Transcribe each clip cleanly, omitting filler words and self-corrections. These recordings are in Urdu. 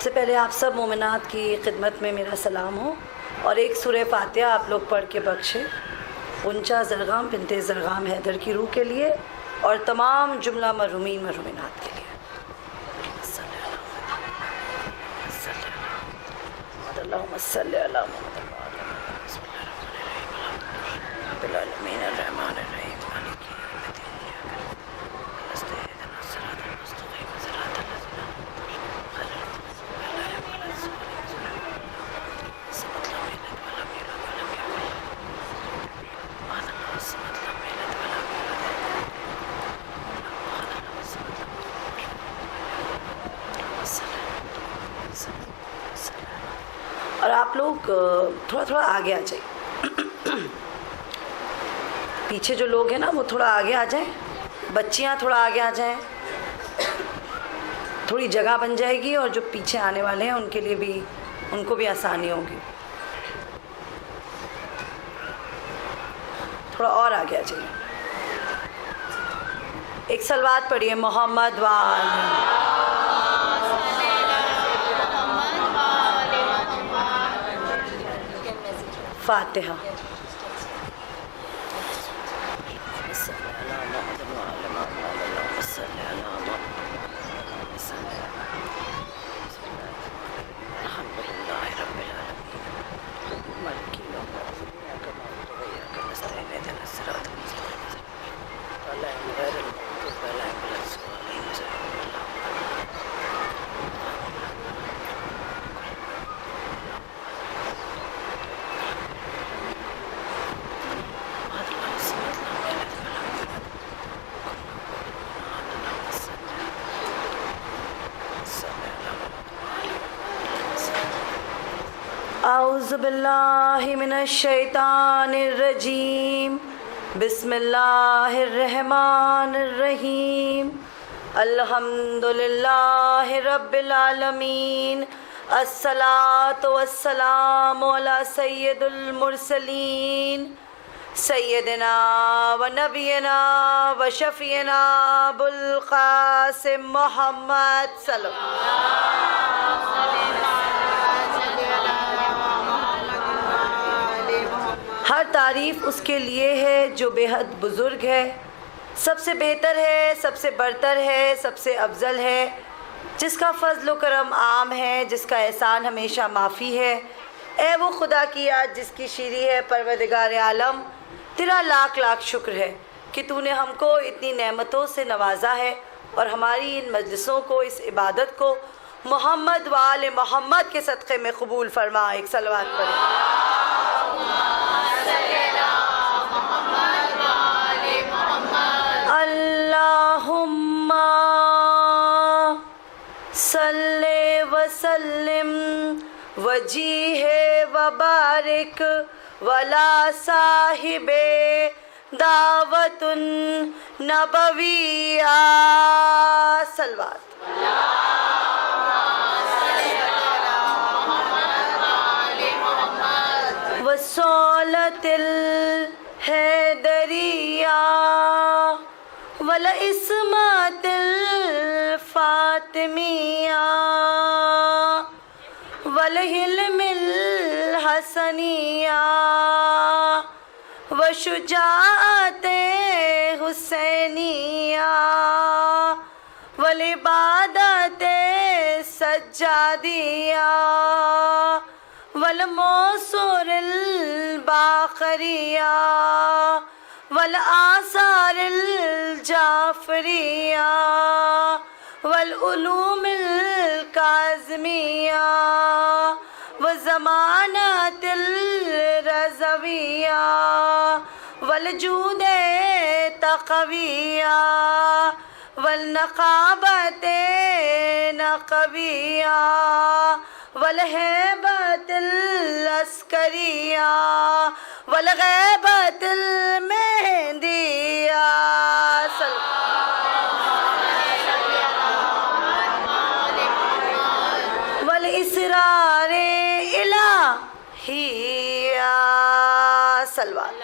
سب سے پہلے آپ سب مومنات کی خدمت میں میرا سلام ہو اور ایک سورہ فاتحہ آپ لوگ پڑھ کے بخشیں غنچہ زرغام بنت زرغام حیدر کی روح کے لیے اور تمام جملہ مرحومین مرحومینات کے لیے۔ اللہم صلی علی محمد بسم اللہ الرحمن الرحیم رب العالمین الرحمن الرحیم مالک یوم الدین اهدنا الصراط المستقیم صراط الذین اور آپ لوگ تھوڑا تھوڑا آگے آ جائیں، پیچھے جو لوگ ہیں نا وہ تھوڑا آگے آ جائیں، بچیاں تھوڑا آگے آ جائیں، تھوڑی جگہ بن جائے گی اور جو پیچھے آنے والے ہیں ان کے لیے بھی، ان کو بھی آسانی ہوگی۔ تھوڑا اور آگے آ جائیے۔ ایک صلوات پڑھیے محمد وآلہ فاتحہ۔ اعوذ باللہ من الشیطان الرجیم بسم اللہ الرحمن الرحیم الحمد للہ رب العالمین الصلاۃ والسلام علی سید المرسلین سیدنا و نبینا و شفیعنا ابو القاسم محمد صلی اللہ ہر تعریف اس کے لیے ہے جو بے حد بزرگ ہے، سب سے بہتر ہے، سب سے برتر ہے، سب سے افضل ہے، جس کا فضل و کرم عام ہے، جس کا احسان ہمیشہ معافی ہے۔ اے وہ خدا کی یاد جس کی شیری ہے پروردگار عالم، تیرا لاکھ لاکھ شکر ہے کہ تو نے ہم کو اتنی نعمتوں سے نوازا ہے اور ہماری ان مجلسوں کو، اس عبادت کو محمد و آل محمد کے صدقے میں قبول فرما۔ ایک صلوات پڑھیں۔ اللہم صلی وسلم وجیہ وبارک ولا صاحب دعوت نبویہ صلوات۔ وصولت الحیدریہ والعصمت الفاطمیہ والحلم الحسنیہ وشجاعت حسینیہ والعبادت سجادیہ والموصور الباقریہ والآثار الجعفریہ والعلوم الکاظمیہ والضمانات الرضویہ والجود تقویہ والنقابت نقویہ والہیبت العسکریہ والغیبت المہندیہ والاسرار الہیہ صلوات۔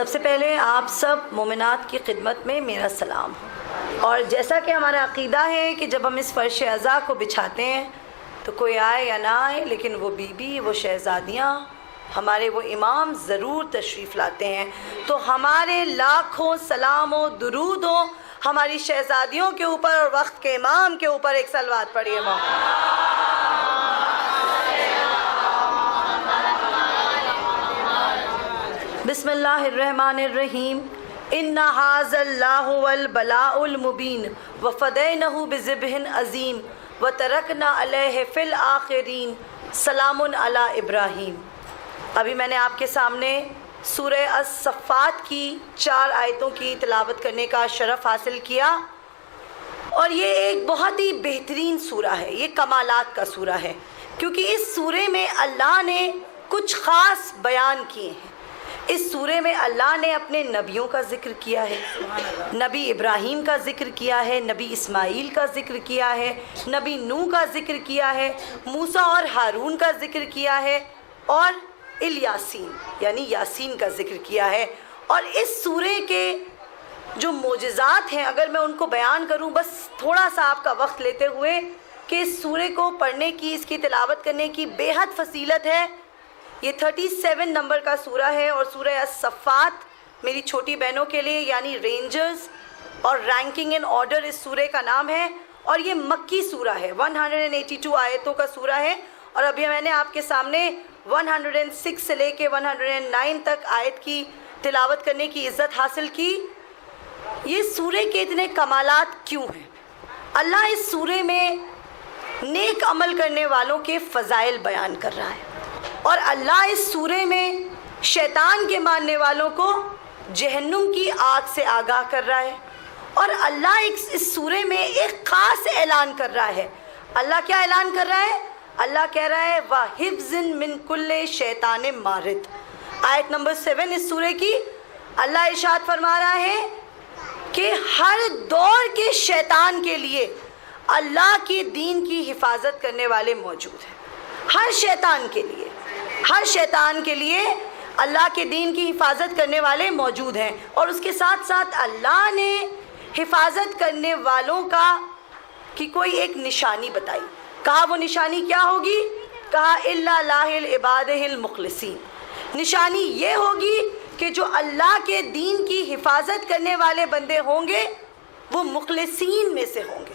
سب سے پہلے آپ سب مومنات کی خدمت میں میرا سلام ہو، اور جیسا کہ ہمارا عقیدہ ہے کہ جب ہم اس فرش عزا کو بچھاتے ہیں تو کوئی آئے یا نہ آئے، لیکن وہ بی بی، وہ شہزادیاں، ہمارے وہ امام ضرور تشریف لاتے ہیں. تو ہمارے لاکھوں سلام و درود ہو ہماری شہزادیوں کے اوپر اور وقت کے امام کے اوپر. ایک صلوات پڑھیے بسم اللہ الرحمن الرحیم. ان ھذا اللہ والبلاء المبین وفدینہ بذبح عظیم وترکنا علیہ فی الآخرین سلام علی ابراہیم. ابھی میں نے آپ کے سامنے سورہ الصفات کی 4 آیتوں کی تلاوت کرنے کا شرف حاصل کیا، اور یہ ایک بہت ہی بہترین سورہ ہے، یہ کمالات کا سورہ ہے، کیونکہ اس سورے میں اللہ نے کچھ خاص بیان کیے ہیں. اس سورے میں اللہ نے اپنے نبیوں کا ذکر کیا ہے، نبی ابراہیم کا ذکر کیا ہے، نبی اسماعیل کا ذکر کیا ہے، نبی نوح کا ذکر کیا ہے، موسیٰ اور ہارون کا ذکر کیا ہے، اور الیاسین یعنی یاسین کا ذکر کیا ہے. اور اس سورے کے جو معجزات ہیں، اگر میں ان کو بیان کروں بس تھوڑا سا آپ کا وقت لیتے ہوئے، کہ اس سورے کو پڑھنے کی، اس کی تلاوت کرنے کی بے حد فضیلت ہے. یہ 37 نمبر کا سورہ ہے، اور سورہ الصفات میری چھوٹی بہنوں کے لیے یعنی رینجرز اور رینکنگ ان آرڈر اس سورے کا نام ہے. اور یہ مکی سورہ ہے، 182 آیتوں کا سورہ ہے. اور ابھی میں نے آپ کے سامنے 106 سے لے کے 109 تک آیت کی تلاوت کرنے کی عزت حاصل کی. یہ سورے کے اتنے کمالات کیوں ہیں؟ اللہ اس سورے میں نیک عمل کرنے والوں کے فضائل بیان کر رہا ہے، اور اللہ اس سورے میں شیطان کے ماننے والوں کو جہنم کی آگ سے آگاہ کر رہا ہے. اور اللہ اس سورے میں ایک خاص اعلان کر رہا ہے. اللہ کیا اعلان کر رہا ہے؟ اللہ کہہ رہا ہے وَحِفْظٍ مِّن كُلِّ شَيْطَانٍ مَارِدٍ. آیت نمبر 7 اس سورے کی. اللہ ارشاد فرما رہا ہے کہ ہر دور کے شیطان کے لیے اللہ کے دین کی حفاظت کرنے والے موجود ہیں. ہر شیطان کے لیے، ہر شیطان کے لیے اللہ کے دین کی حفاظت کرنے والے موجود ہیں. اور اس کے ساتھ ساتھ اللہ نے حفاظت کرنے والوں کا کی کوئی ایک نشانی بتائی. کہا وہ نشانی کیا ہوگی؟ کہا اِلَّا لَهِ الْعِبَادِهِ الْمُخْلِصِينَ. نشانی یہ ہوگی کہ جو اللہ کے دین کی حفاظت کرنے والے بندے ہوں گے وہ مخلصین میں سے ہوں گے.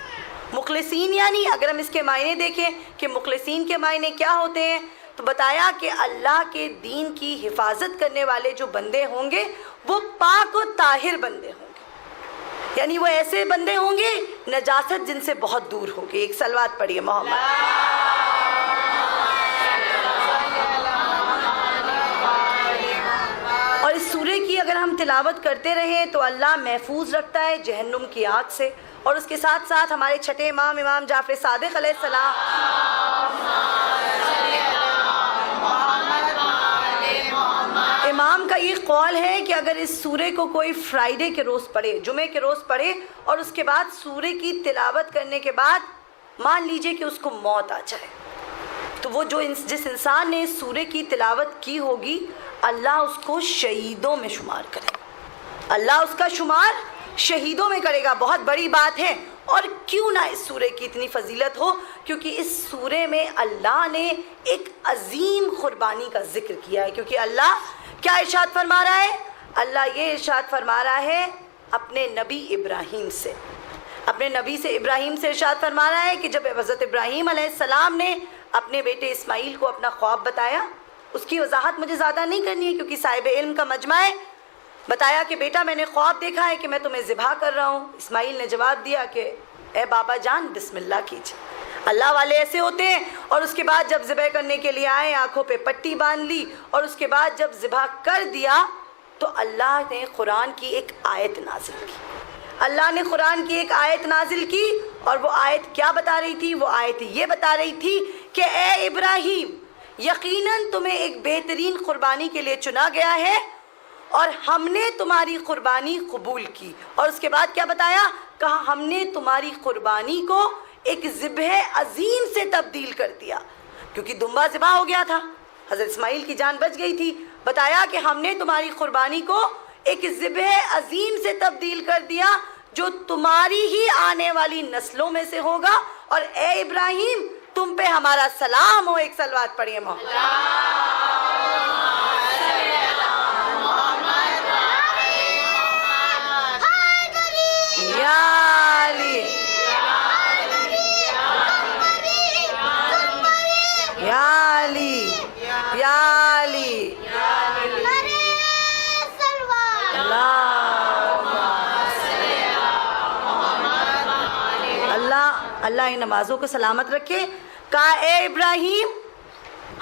مخلصین یعنی اگر ہم اس کے معنی دیکھیں کہ مخلصین کے معنی کیا ہوتے ہیں، تو بتایا کہ اللہ کے دین کی حفاظت کرنے والے جو بندے ہوں گے وہ پاک و طاہر بندے ہوں گے، یعنی وہ ایسے بندے ہوں گے نجاست جن سے بہت دور ہوں گے. ایک صلوات پڑھیے محمد. اور اس سورے کی اگر ہم تلاوت کرتے رہیں تو اللہ محفوظ رکھتا ہے جہنم کی آگ سے. اور اس کے ساتھ ساتھ ہمارے چھٹے امام امام جعفر صادق علیہ السلام امام کا یہ قول ہے کہ اگر اس سورے کو کوئی فرائیڈے کے روز پڑھے، جمعے کے روز پڑھے، اور اس کے بعد سورے کی تلاوت کرنے کے بعد مان لیجئے کہ اس کو موت آ جائے، تو وہ جس انسان نے اس سورے کی تلاوت کی ہوگی اللہ اس کو شہیدوں میں شمار کرے گا. اللہ اس کا شمار شہیدوں میں کرے گا. بہت بڑی بات ہے. اور کیوں نہ اس سورے کی اتنی فضیلت ہو؟ کیونکہ اس سورے میں اللہ نے ایک عظیم قربانی کا ذکر کیا ہے. کیونکہ اللہ کیا ارشاد فرما رہا ہے؟ اللہ یہ ارشاد فرما رہا ہے اپنے نبی ابراہیم سے، اپنے نبی سے ابراہیم سے ارشاد فرما رہا ہے کہ جب حضرت ابراہیم علیہ السلام نے اپنے بیٹے اسماعیل کو اپنا خواب بتایا، اس کی وضاحت مجھے زیادہ نہیں کرنی ہے کیونکہ صاحب علم کا مجمع ہے. بتایا کہ بیٹا میں نے خواب دیکھا ہے کہ میں تمہیں ذبح کر رہا ہوں. اسماعیل نے جواب دیا کہ اے بابا جان بسم اللہ کیجئے. اللہ والے ایسے ہوتے ہیں. اور اس کے بعد جب ذبح کرنے کے لیے آئے آنکھوں پہ پٹی باندھ لی، اور اس کے بعد جب ذبح کر دیا تو اللہ نے قرآن کی ایک آیت نازل کی. اللہ نے قرآن کی ایک آیت نازل کی، اور وہ آیت کیا بتا رہی تھی؟ وہ آیت یہ بتا رہی تھی کہ اے ابراہیم یقیناً تمہیں ایک بہترین قربانی کے لیے چنا گیا ہے، اور ہم نے تمہاری قربانی قبول کی. اور اس کے بعد کیا بتایا؟ کہا ہم نے تمہاری قربانی کو ایک ذبح عظیم سے تبدیل کر دیا، کیونکہ دمبا ذبح ہو گیا تھا، حضرت اسماعیل کی جان بچ گئی تھی. بتایا کہ ہم نے تمہاری قربانی کو ایک ذبح عظیم سے تبدیل کر دیا جو تمہاری ہی آنے والی نسلوں میں سے ہوگا. اور اے ابراہیم تم پہ ہمارا سلام ہو. ایک صلوات پڑھیے اللہ ان نمازوں کو سلامت رکھے. کہا اے ابراہیم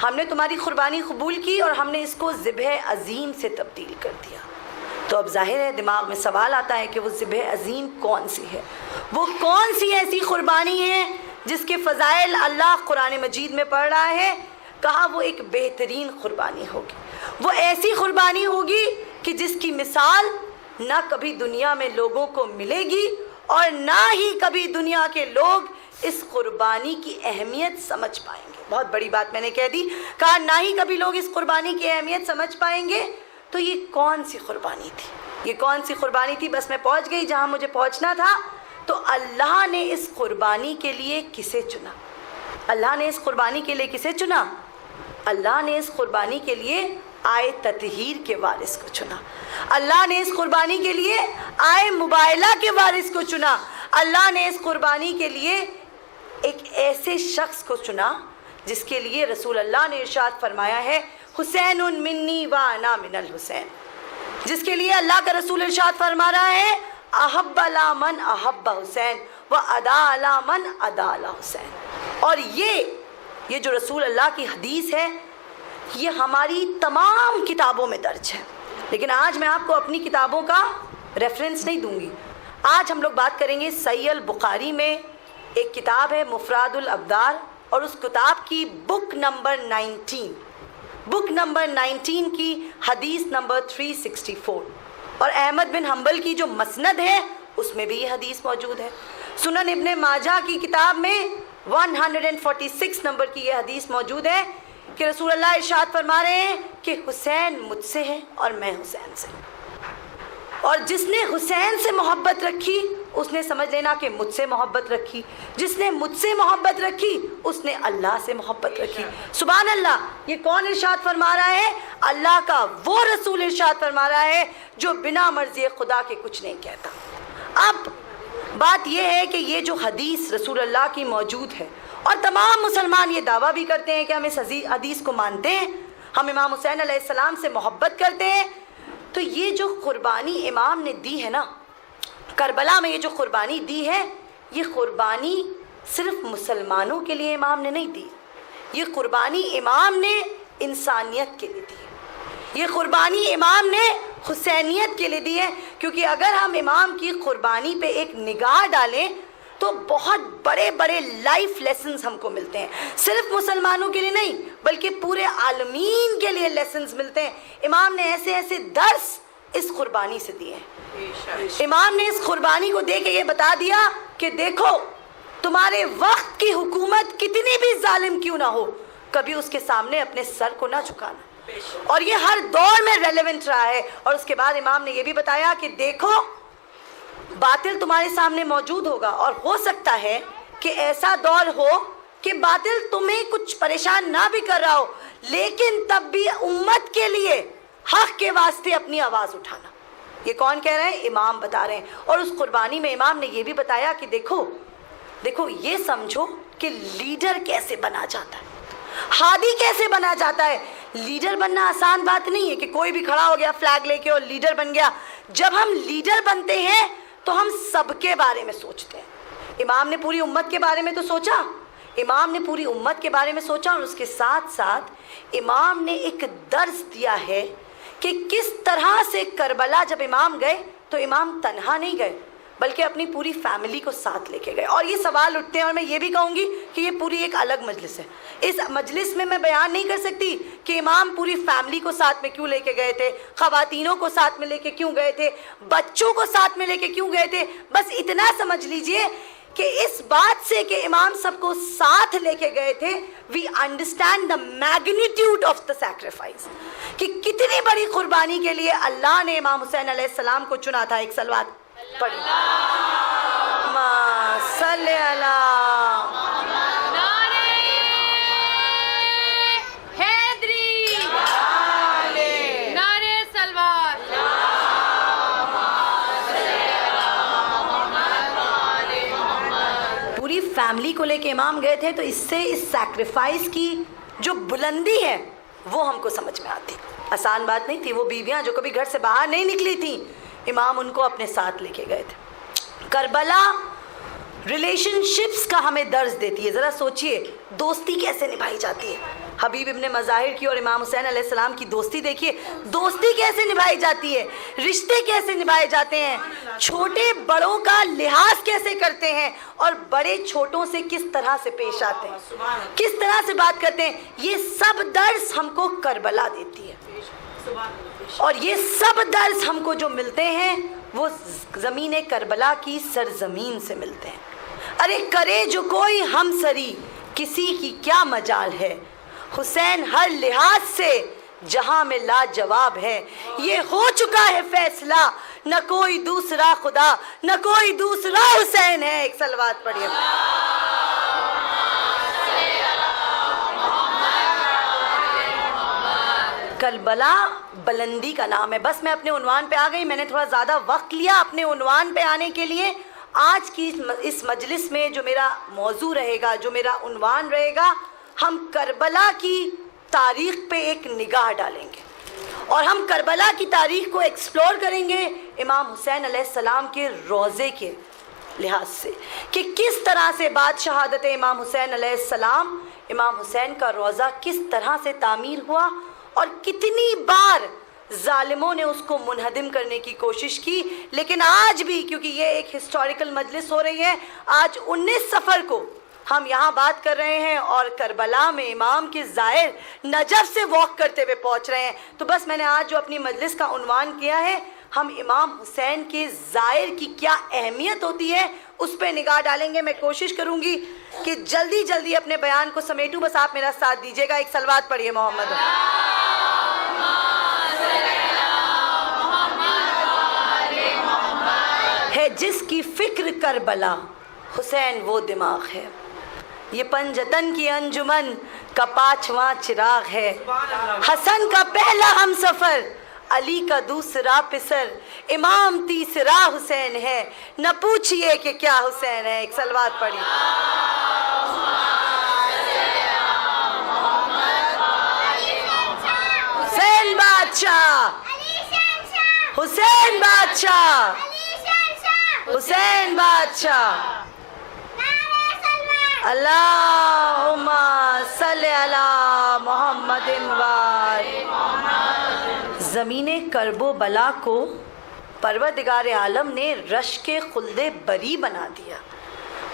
ہم نے تمہاری قربانی قبول کی اور ہم نے اس کو ذبح عظیم سے تبدیل کر دیا. تو اب ظاہر ہے دماغ میں سوال آتا ہے کہ وہ ذبح عظیم کون سی ہے؟ وہ کون سی ایسی قربانی ہے جس کے فضائل اللہ قرآن مجید میں پڑھ رہا ہے؟ کہا وہ ایک بہترین قربانی ہوگی. وہ ایسی قربانی ہوگی کہ جس کی مثال نہ کبھی دنیا میں لوگوں کو ملے گی اور نہ ہی کبھی دنیا کے لوگ اس قربانی کی اہمیت سمجھ پائیں گے. بہت بڑی بات میں نے کہہ دی. کہا نہ ہی کبھی لوگ اس قربانی کی اہمیت سمجھ پائیں گے. تو یہ کون سی قربانی تھی؟ یہ کون سی قربانی تھی؟ بس میں پہنچ گئی جہاں مجھے پہنچنا تھا. تو اللہ نے اس قربانی کے لیے کسے چنا؟ اللہ نے اس قربانی کے لیے کسے چنا؟ اللہ نے اس قربانی کے لیے آئے تطہیر کے وارث کو چنا. اللہ نے اس قربانی کے لیے آئے مبائلہ کے وارث کو چنا. اللہ نے اس قربانی کے لیے ایک ایسے شخص کو چنا جس کے لیے رسول اللہ نے ارشاد فرمایا ہے حسین منی و انا من الحسین. جس کے لیے اللہ کا رسول ارشاد فرما رہا ہے احب علی من احب حسین و ادا علی من ادا علی حسین. اور یہ جو رسول اللہ کی حدیث ہے یہ ہماری تمام کتابوں میں درج ہے. لیکن آج میں آپ کو اپنی کتابوں کا ریفرنس نہیں دوں گی. آج ہم لوگ بات کریں گے صحیح البخاری میں ایک کتاب ہے مفراد الابدال اور اس کتاب کی بک نمبر 19 کی حدیث نمبر 364 اور احمد بن حنبل کی جو مسند ہے اس میں بھی یہ حدیث موجود ہے. سنن ابن ماجہ کی کتاب میں 146 نمبر کی یہ حدیث موجود ہے کہ رسول اللہ ارشاد فرما رہے ہیں کہ حسین مجھ سے ہے اور میں حسین سے. اور جس نے حسین سے محبت رکھی اس نے سمجھ لینا کہ مجھ سے محبت رکھی. جس نے مجھ سے محبت رکھی اس نے اللہ سے محبت رکھی. سبحان اللہ. یہ کون ارشاد فرما رہا ہے؟ اللہ کا وہ رسول ارشاد فرما رہا ہے جو بنا مرضی خدا کے کچھ نہیں کہتا. اب بات یہ ہے کہ یہ جو حدیث رسول اللہ کی موجود ہے اور تمام مسلمان یہ دعویٰ بھی کرتے ہیں کہ ہم اس حدیث کو مانتے ہیں, ہم امام حسین علیہ السلام سے محبت کرتے ہیں. تو یہ جو قربانی امام نے دی ہے نا کربلا میں, یہ جو قربانی دی ہے یہ قربانی صرف مسلمانوں کے لیے امام نے نہیں دی. یہ قربانی امام نے انسانیت کے لیے دی. یہ قربانی امام نے حسینیت کے لیے دی ہے. کیونکہ اگر ہم امام کی قربانی پہ ایک نگاہ ڈالیں تو بہت بڑے بڑے لائف لیسنز ہم کو ملتے ہیں. صرف مسلمانوں کے لیے نہیں بلکہ پورے عالمین کے لیے لیسنز ملتے ہیں. امام نے ایسے ایسے درس اس قربانی سے دیے ہیں. امام نے اس قربانی کو دے کے یہ بتا دیا کہ دیکھو تمہارے وقت کی حکومت کتنی بھی ظالم کیوں نہ ہو کبھی اس کے سامنے اپنے سر کو نہ جھکانا. اور یہ ہر دور میں ریلیونٹ رہا ہے. اور اس کے بعد امام نے یہ بھی بتایا کہ دیکھو باطل تمہارے سامنے موجود ہوگا اور ہو سکتا ہے کہ ایسا دور ہو کہ باطل تمہیں کچھ پریشان نہ بھی کر رہا ہو لیکن تب بھی امت کے لیے حق کے واسطے اپنی آواز اٹھانا. یہ کون کہہ رہے ہیں؟ امام بتا رہے ہیں. اور اس قربانی میں امام نے یہ بھی بتایا کہ دیکھو یہ سمجھو کہ لیڈر کیسے بنا جاتا ہے, ہادی کیسے بنا جاتا ہے. لیڈر بننا آسان بات نہیں ہے کہ کوئی بھی کھڑا ہو گیا فلیگ لے کے اور لیڈر بن گیا. جب ہم لیڈر بنتے ہیں تو ہم سب کے بارے میں سوچتے ہیں. امام نے پوری امت کے بارے میں تو سوچا, امام نے پوری امت کے بارے میں سوچا اور اس کے ساتھ ساتھ امام نے ایک درس دیا ہے کہ کس طرح سے کربلا جب امام گئے تو امام تنہا نہیں گئے بلکہ اپنی پوری فیملی کو ساتھ لے کے گئے. اور یہ سوال اٹھتے ہیں اور میں یہ بھی کہوں گی کہ یہ پوری ایک الگ مجلس ہے. اس مجلس میں بیان نہیں کر سکتی کہ امام پوری فیملی کو ساتھ میں کیوں لے کے گئے تھے, خواتینوں کو ساتھ میں لے کے کیوں گئے تھے, بچوں کو ساتھ میں لے کے کیوں گئے تھے. بس اتنا سمجھ لیجئے کہ اس بات سے کہ امام سب کو ساتھ لے کے گئے تھے we understand the magnitude of the sacrifice, کہ کتنی بڑی قربانی کے لیے اللہ نے امام حسین علیہ السلام کو چنا تھا. ایک صلوات پڑھیں. اللہم صلی علی فیملی کو لے کے امام گئے تھے. تو اس سے اس سیکریفائس کی جو بلندی ہے وہ ہم کو سمجھ میں آتی. آسان بات نہیں تھی. وہ بیویاں جو کبھی گھر سے باہر نہیں نکلی تھیں, امام ان کو اپنے ساتھ لے کے گئے تھے. کربلا ریلیشن شپس کا ہمیں درس دیتی ہے. ذرا سوچئے دوستی کیسے نبھائی جاتی ہے. حبیب ابن مظاہر کی اور امام حسین علیہ السلام کی دوستی دیکھیے, دوستی کیسے نبھائی جاتی ہے, رشتے کیسے نبھائے جاتے ہیں, چھوٹے بڑوں کا لحاظ کیسے کرتے ہیں, اور بڑے چھوٹوں سے کس طرح سے پیش آتے ہیں, کس طرح سے بات کرتے ہیں. یہ سب درس ہم کو کربلا دیتی ہے. اور یہ سب درس ہم کو جو ملتے ہیں وہ زمین کربلا کی سرزمین سے ملتے ہیں. ارے کرے جو کوئی ہم سری, کسی کی کیا مجال ہے, حسین ہر لحاظ سے جہاں میں لاجواب ہے. یہ ہو چکا ہے فیصلہ, نہ کوئی دوسرا خدا نہ کوئی دوسرا حسین ہے. ایک صلوات پڑھیے. کربلا بلندی کا نام ہے. بس میں اپنے عنوان پہ آ گئی. میں نے تھوڑا زیادہ وقت لیا اپنے عنوان پہ آنے کے لیے. آج کی اس مجلس میں جو میرا موضوع رہے گا, جو میرا عنوان رہے گا, ہم کربلا کی تاریخ پہ ایک نگاہ ڈالیں گے, اور ہم کربلا کی تاریخ کو ایکسپلور کریں گے امام حسین علیہ السلام کے روضے کے لحاظ سے, کہ کس طرح سے بعد شہادت امام حسین علیہ السلام امام حسین کا روضہ کس طرح سے تعمیر ہوا, اور کتنی بار ظالموں نے اس کو منہدم کرنے کی کوشش کی. لیکن آج بھی, کیونکہ یہ ایک ہسٹوریکل مجلس ہو رہی ہے, آج 19 صفر کو ہم یہاں بات کر رہے ہیں اور کربلا میں امام کے زائر نجف سے واک کرتے ہوئے پہنچ رہے ہیں. تو بس میں نے آج جو اپنی مجلس کا عنوان کیا ہے, ہم امام حسین کے زائر کی کیا اہمیت ہوتی ہے اس پہ نگاہ ڈالیں گے. میں کوشش کروں گی کہ جلدی جلدی اپنے بیان کو سمیٹوں, بس آپ میرا ساتھ دیجیے گا. ایک صلوات پڑھیے محمد. ہے جس کی فکر کربلا, حسین وہ دماغ ہے. یہ پنجتن کی انجمن کا 5واں چراغ ہے. حسن کا پہلا ہم سفر, علی کا دوسرا پسر, امام تیسرا حسین ہے, نہ پوچھئے کہ کیا حسین ہے. ایک صلوات پڑھی. حسین بادشاہ, حسین بادشاہ, حسین بادشاہ. اللہم صلی علی محمد وآل. زمین کرب و بلا کو پروردگار عالم نے رشک خلد بری بنا دیا,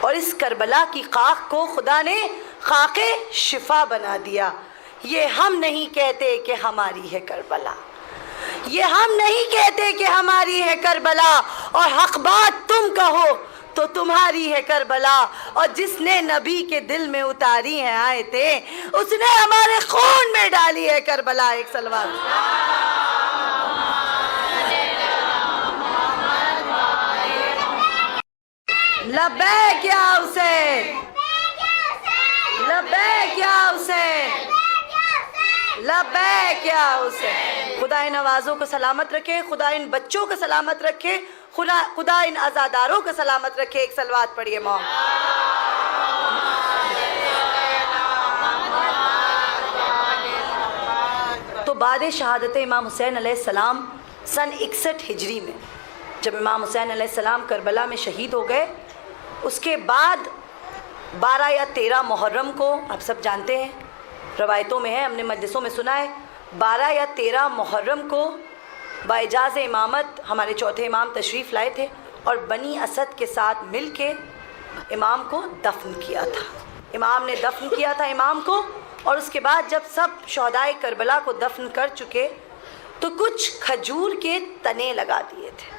اور اس کربلا کی خاک کو خدا نے خاک شفا بنا دیا. یہ ہم نہیں کہتے کہ ہماری ہے کربلا, یہ ہم نہیں کہتے کہ ہماری ہے کربلا, اور حق بات تم کہو تو تمہاری ہے کربلا. اور جس نے نبی کے دل میں اتاری ہیں آیتیں, اس نے ہمارے خون میں ڈالی ہے کربلا. ایک صلوات. لبیک یا حسین, لبیک یا حسین, لبیک یا حسین. خدا ان آوازوں کو سلامت رکھے, خدا ان بچوں کو سلامت رکھے, خدا ان عزاداروں کو سلامت رکھے. ایک صلوات پڑھیے ماں. تو بعد شہادت امام حسین علیہ السلام سن 61 ہجری میں جب امام حسین علیہ السلام کربلا میں شہید ہو گئے, اس کے بعد 12 یا 13 محرم کو, آپ سب جانتے ہیں, روایتوں میں ہے, ہم نے مجلسوں میں سنا ہے, 12 یا 13 محرم کو باعجاز امامت ہمارے چوتھے امام تشریف لائے تھے, اور بنی اسد کے ساتھ مل کے امام کو دفن کیا تھا. امام نے دفن کیا تھا امام کو, اور اس کے بعد جب سب شہدائے کربلا کو دفن کر چکے تو کچھ کھجور کے تنے لگا دیے تھے,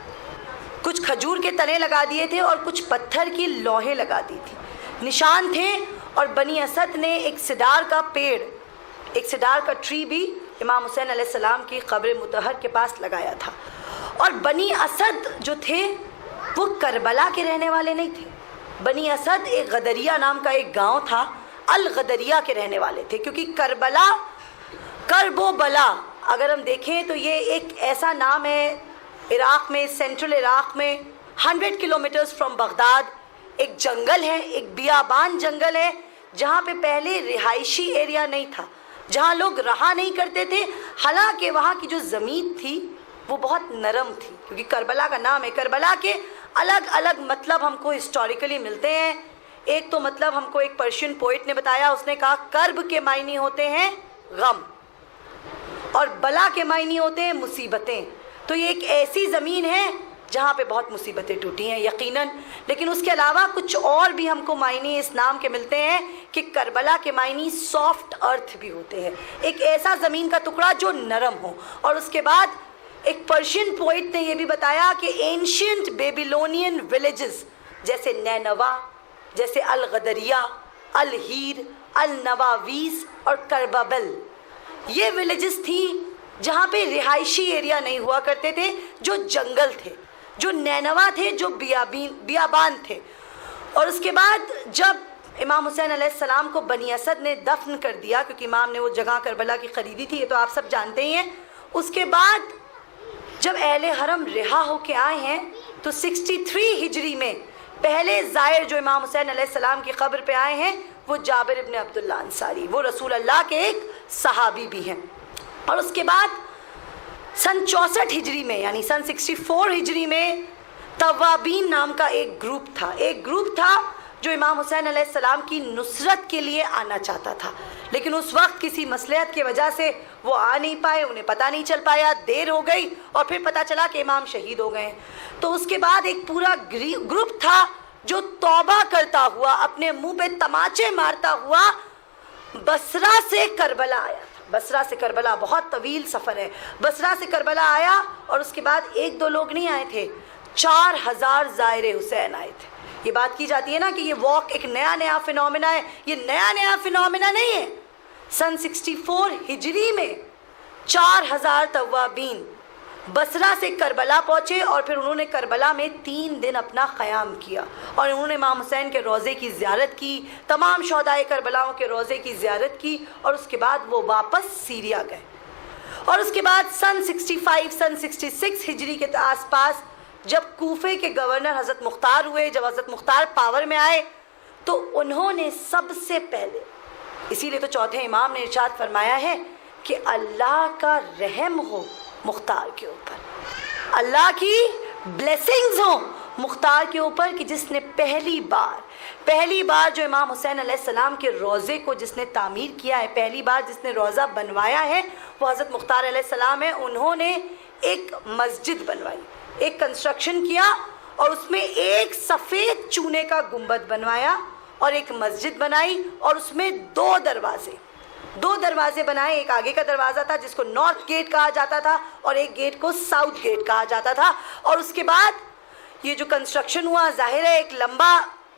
کچھ کھجور کے تنے لگا دیے تھے اور کچھ پتھر کی لوہیں لگا دی تھی، نشان تھے. اور بنی اسد نے ایک سدار کا پیڑ، ایک سدار کا ٹری بھی امام حسین علیہ السلام کی قبر مطہر کے پاس لگایا تھا. اور بنی اسد جو تھے وہ کربلا کے رہنے والے نہیں تھے. بنی اسد ایک غدریہ نام کا ایک گاؤں تھا، الغدریہ کے رہنے والے تھے، کیونکہ کربلا، کرب و بلا اگر ہم دیکھیں تو یہ ایک ایسا نام ہے عراق میں، سینٹرل عراق میں 100 کلومیٹرز فرام بغداد. ایک جنگل ہے، ایک بیابان جنگل ہے جہاں پہ پہلے رہائشی ایریا نہیں تھا، جہاں لوگ رہا نہیں کرتے تھے. حالانکہ وہاں کی جو زمین تھی وہ بہت نرم تھی، کیونکہ کربلا کا نام ہے. کربلا کے الگ الگ مطلب ہم کو ہسٹوریکلی ملتے ہیں. ایک تو مطلب ہم کو ایک پرشین پوئٹ نے بتایا، اس نے کہا کرب کے معنی ہوتے ہیں غم اور بلا کے معنی ہوتے ہیں مصیبتیں. تو یہ ایک ایسی زمین ہے جہاں پہ بہت مصیبتیں ٹوٹی ہیں یقیناً. لیکن اس کے علاوہ کچھ اور بھی ہم کو معنی اس نام کے ملتے ہیں کہ کربلا کے معنی سافٹ ارتھ بھی ہوتے ہیں، ایک ایسا زمین کا ٹکڑا جو نرم ہو. اور اس کے بعد ایک پرشین پوئٹ نے یہ بھی بتایا کہ اینشینٹ بیبیلونین ولیجز جیسے نینوا، جیسے الغدریہ، الہیر، النواویس اور کربابل، یہ ولیجز تھیں جہاں پہ رہائشی ایریا نہیں ہوا کرتے تھے، جو جنگل تھے، جو نینوا تھے، جو بیابان تھے. اور اس کے بعد جب امام حسین علیہ السلام کو بنی اسد نے دفن کر دیا، کیونکہ امام نے وہ جگہ کربلا کی خریدی تھی، یہ تو آپ سب جانتے ہی ہیں. اس کے بعد جب اہل حرم رہا ہو کے آئے ہیں تو 63 ہجری میں پہلے زائر جو امام حسین علیہ السلام کی قبر پہ آئے ہیں وہ جابر ابن عبداللہ انصاری، وہ رسول اللہ کے ایک صحابی بھی ہیں. اور اس کے بعد سن 64 ہجری میں یعنی سن 64 ہجری میں توابین نام کا ایک گروپ تھا جو امام حسین علیہ السلام کی نصرت کے لیے آنا چاہتا تھا. لیکن اس وقت کسی مصلحت کی وجہ سے وہ آ نہیں پائے، انہیں پتہ نہیں چل پایا، دیر ہو گئی اور پھر پتہ چلا کہ امام شہید ہو گئے. تو اس کے بعد ایک پورا گروپ تھا جو توبہ کرتا ہوا، اپنے منہ پہ تماچے مارتا ہوا بصرہ سے کربلا آیا تھا. بصرہ سے کربلا بہت طویل سفر ہے. بصرہ سے کربلا آیا اور اس کے بعد ایک دو لوگ نہیں آئے تھے، 4000 زائر حسین آئے تھے. یہ بات کی جاتی ہے نا کہ یہ واک ایک نیا فنومنا ہے، یہ نیا فنومنا نہیں ہے. سن 64 ہجری میں 4000 توابین بصرہ سے کربلا پہنچے اور پھر انہوں نے کربلا میں 3 دن اپنا قیام کیا اور انہوں نے امام حسین کے روضے کی زیارت کی، تمام شہدائے کربلاؤں کے روضے کی زیارت کی اور اس کے بعد وہ واپس سیریا گئے. اور اس کے بعد سن 65 سن 66 ہجری کے آس پاس جب کوفے کے گورنر حضرت مختار ہوئے، جب حضرت مختار پاور میں آئے تو انہوں نے سب سے پہلے، اسی لیے تو چوتھے امام نے ارشاد فرمایا ہے کہ اللہ کا رحم ہو مختار کے اوپر، اللہ کی بلیسنگز ہوں مختار کے اوپر، کہ جس نے پہلی بار جو امام حسین علیہ السلام کے روضے کو جس نے تعمیر کیا ہے، پہلی بار جس نے روضہ بنوایا ہے وہ حضرت مختار علیہ السلام ہے. انہوں نے ایک مسجد بنوائی، ایک کنسٹرکشن کیا اور اس میں ایک سفید چونے کا گنبد بنوایا اور ایک مسجد بنائی اور اس میں 2 دروازے بنائے. ایک آگے کا دروازہ تھا جس کو نارتھ گیٹ کہا جاتا تھا اور ایک گیٹ کو ساؤتھ گیٹ کہا جاتا تھا. اور اس کے بعد یہ جو کنسٹرکشن ہوا، ظاہر ہے ایک لمبا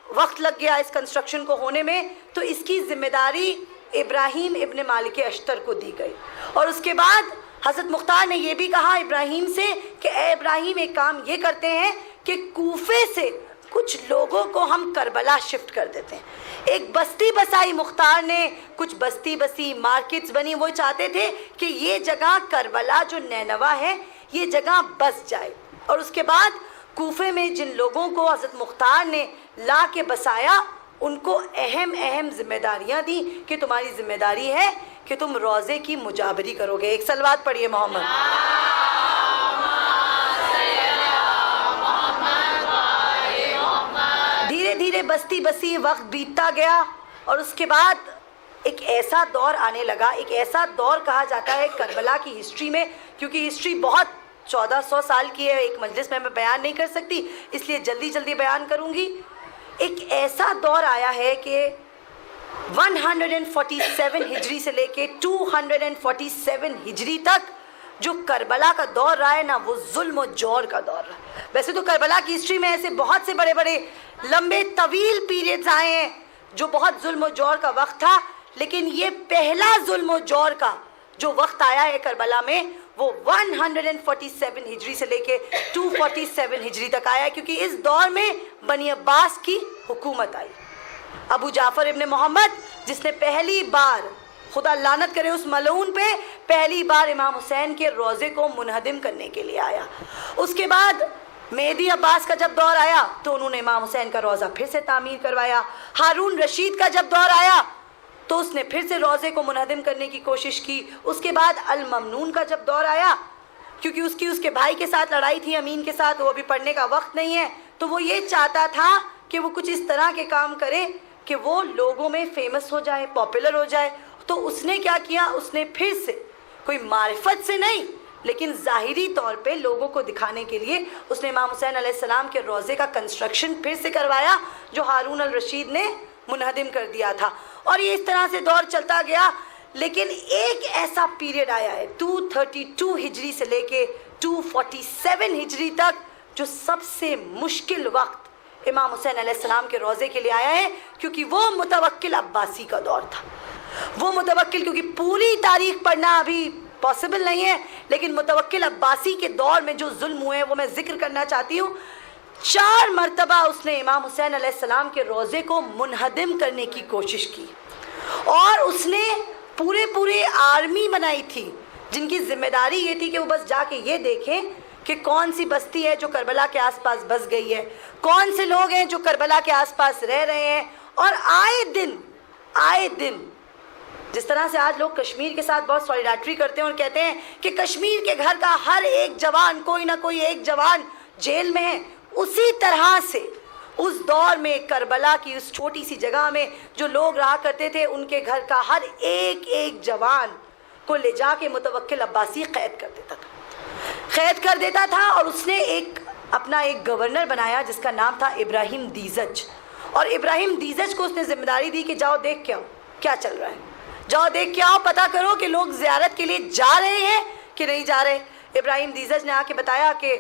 وقت لگ گیا اس کنسٹرکشن کو ہونے میں، تو اس کی ذمہ داری ابراہیم ابن مالک اشتر کو دی گئی. اور اس کے بعد حضرت مختار نے یہ بھی کہا ابراہیم سے کہ اے ابراہیم ایک کام یہ کرتے ہیں کہ کوفے سے کچھ لوگوں کو ہم کربلا شفٹ کر دیتے ہیں. ایک بستی بسائی مختار نے، کچھ بستی مارکیٹس بنی، وہ چاہتے تھے کہ یہ جگہ کربلا جو نینوا ہے یہ جگہ بس جائے. اور اس کے بعد کوفے میں جن لوگوں کو حضرت مختار نے لا کے بسایا ان کو اہم ذمہ داریاں دیں کہ تمہاری ذمہ داری ہے کہ تم روضے کی مجابری کرو گے. ایک صلوات پڑھیے محمد. دھیرے دھیرے بستی وقت بیتتا گیا اور اس کے بعد ایک ایسا دور آنے لگا، ایک ایسا دور کہا جاتا ہے کربلا کی ہسٹری میں، کیونکہ ہسٹری بہت 1400 سال کی ہے، ایک مجلس میں بیان نہیں کر سکتی، اس لیے جلدی بیان کروں گی. ایک ایسا دور آیا ہے کہ 147 ہجری سے لے کے 247 ہجری تک جو کربلا کا دور رہا ہے نا وہ ظلم و جور کا دور رہا ہے. ویسے تو کربلا کی ہسٹری میں ایسے بہت سے بڑے بڑے لمبے طویل پیریڈز آئے ہیں جو بہت ظلم و جور کا وقت تھا، لیکن یہ پہلا ظلم و جور کا جو وقت آیا ہے کربلا میں وہ 147 ہجری سے لے کے 247 ہجری تک آیا ہے، کیونکہ اس دور میں بنی عباس کی حکومت آئی. ابو جعفر ابن محمد جس نے پہلی بار، خدا لعنت کرے اس ملعون پہ، پہلی بار امام حسین کے روضے کو منہدم کرنے کے لیے آیا. اس کے بعد مہدی عباس کا جب دور آیا تو انہوں نے امام حسین کا روضہ پھر سے تعمیر کروایا. ہارون رشید کا جب دور آیا تو اس نے پھر سے روضے کو منہدم کرنے کی کوشش کی. اس کے بعد الممنون کا جب دور آیا، کیونکہ اس کے بھائی کے ساتھ لڑائی تھی، امین کے ساتھ، وہ ابھی پڑھنے کا وقت نہیں ہے، تو وہ یہ چاہتا تھا کہ وہ کچھ اس طرح کے کام کرے کہ وہ لوگوں میں فیمس ہو جائے، پاپولر ہو جائے. تو اس نے کیا کیا، اس نے پھر سے کوئی معرفت سے نہیں لیکن ظاہری طور پہ لوگوں کو دکھانے کے لیے اس نے امام حسین علیہ السلام کے روضے کا کنسٹرکشن پھر سے کروایا جو ہارون الرشید نے منہدم کر دیا تھا. اور یہ اس طرح سے دور چلتا گیا. لیکن ایک ایسا پیریڈ آیا ہے 232 ہجری سے لے کے 247 ہجری تک جو سب سے مشکل وقت امام حسین علیہ السلام کے روضے کے لیے آیا ہے، کیونکہ وہ متوکل عباسی کا دور تھا. وہ متوکل، کیونکہ پوری تاریخ پڑھنا ابھی پاسبل نہیں ہے، لیکن متوکل عباسی کے دور میں جو ظلم ہوئے وہ میں ذکر کرنا چاہتی ہوں. 4 مرتبہ اس نے امام حسین علیہ السلام کے روضے کو منہدم کرنے کی کوشش کی، اور اس نے پورے آرمی بنائی تھی جن کی ذمہ داری یہ تھی کہ وہ بس جا کے یہ دیکھیں کہ کون سی بستی ہے جو کربلا کے آس پاس بس گئی ہے، کون سے لوگ ہیں جو کربلا کے آس پاس رہ رہے ہیں. اور آئے دن جس طرح سے آج لوگ کشمیر کے ساتھ بہت سولیڈارٹی کرتے ہیں اور کہتے ہیں کہ کشمیر کے گھر کا ہر ایک جوان، کوئی نہ کوئی ایک جوان جیل میں ہے، اسی طرح سے اس دور میں کربلا کی اس چھوٹی سی جگہ میں جو لوگ رہا کرتے تھے ان کے گھر کا ہر ایک جوان کو لے جا کے متوکل عباسی قید کر دیتا تھا. اور اس نے اپنا ایک گورنر بنایا جس کا نام تھا ابراہیم دیزج. اور ابراہیم دیزج کو اس نے ذمہ داری دی کہ جاؤ دیکھ کے آؤ کیا چل رہا ہے، جاؤ دیکھ کے آؤ، پتہ کرو کہ لوگ زیارت کے لیے جا رہے ہیں کہ نہیں جا رہے. ابراہیم دیزج نے آ کے بتایا کہ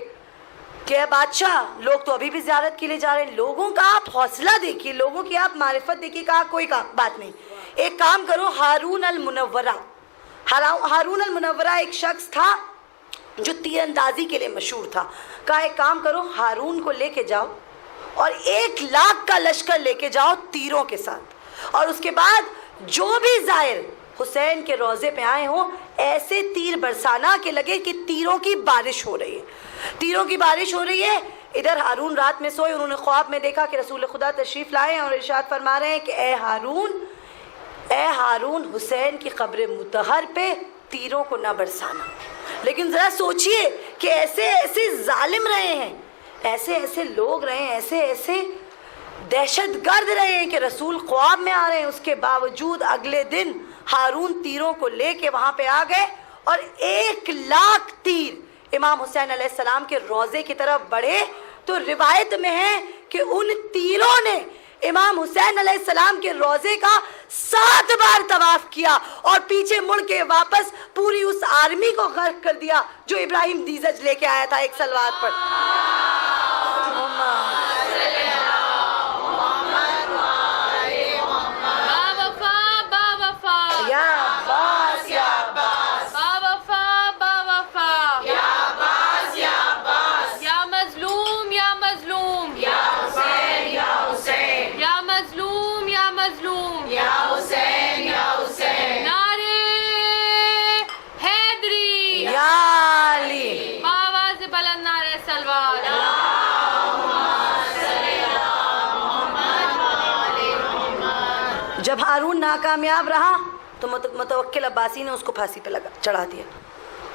بادشاہ لوگ تو ابھی بھی زیارت کے لیے جا رہے ہیں. لوگوں کا آپ حوصلہ دیکھیے، لوگوں کی آپ معرفت دیکھیے. کہا کوئی بات نہیں، ایک کام کرو، ہارون المنورہ ایک شخص تھا جو تیر اندازی کے لیے مشہور تھا. کہا ایک کام کرو، ہارون کو لے کے جاؤ اور 1 لاکھ کا لشکر لے کے جاؤ تیروں کے ساتھ، اور اس کے بعد جو بھی زائر حسین کے روضے پہ آئے ہوں ایسے تیر برسانا کہ لگے کہ تیروں کی بارش ہو رہی ہے. ادھر ہارون رات میں سوئے، انہوں نے خواب میں دیکھا کہ رسول خدا تشریف لائے اور ارشاد فرما رہے ہیں کہ اے ہارون حسین کی قبر مطہر پہ تیروں کو نہ برسانا. لیکن ذرا سوچئے کہ ایسے ظالم رہے ہیں، ایسے لوگ رہے ہیں، ایسے دہشت گرد رہے ہیں کہ رسول خواب میں آ رہے ہیں. اس کے باوجود اگلے دن ہارون تیروں کو لے کے وہاں پہ آ گئے اور 1 لاکھ تیر امام حسین علیہ السلام کے روضے کی طرف بڑھے. تو روایت میں ہے کہ ان تیروں نے امام حسین علیہ السلام کے روضے کا 7 بار طواف کیا اور پیچھے مڑ کے واپس پوری اس آرمی کو غرق کر دیا جو ابراہیم دیزج لے کے آیا تھا ایک سلوات پر. جب ہارون ناکامیاب رہا تو متوکل عباسی نے اس کو پھانسی پہ چڑھا دیا.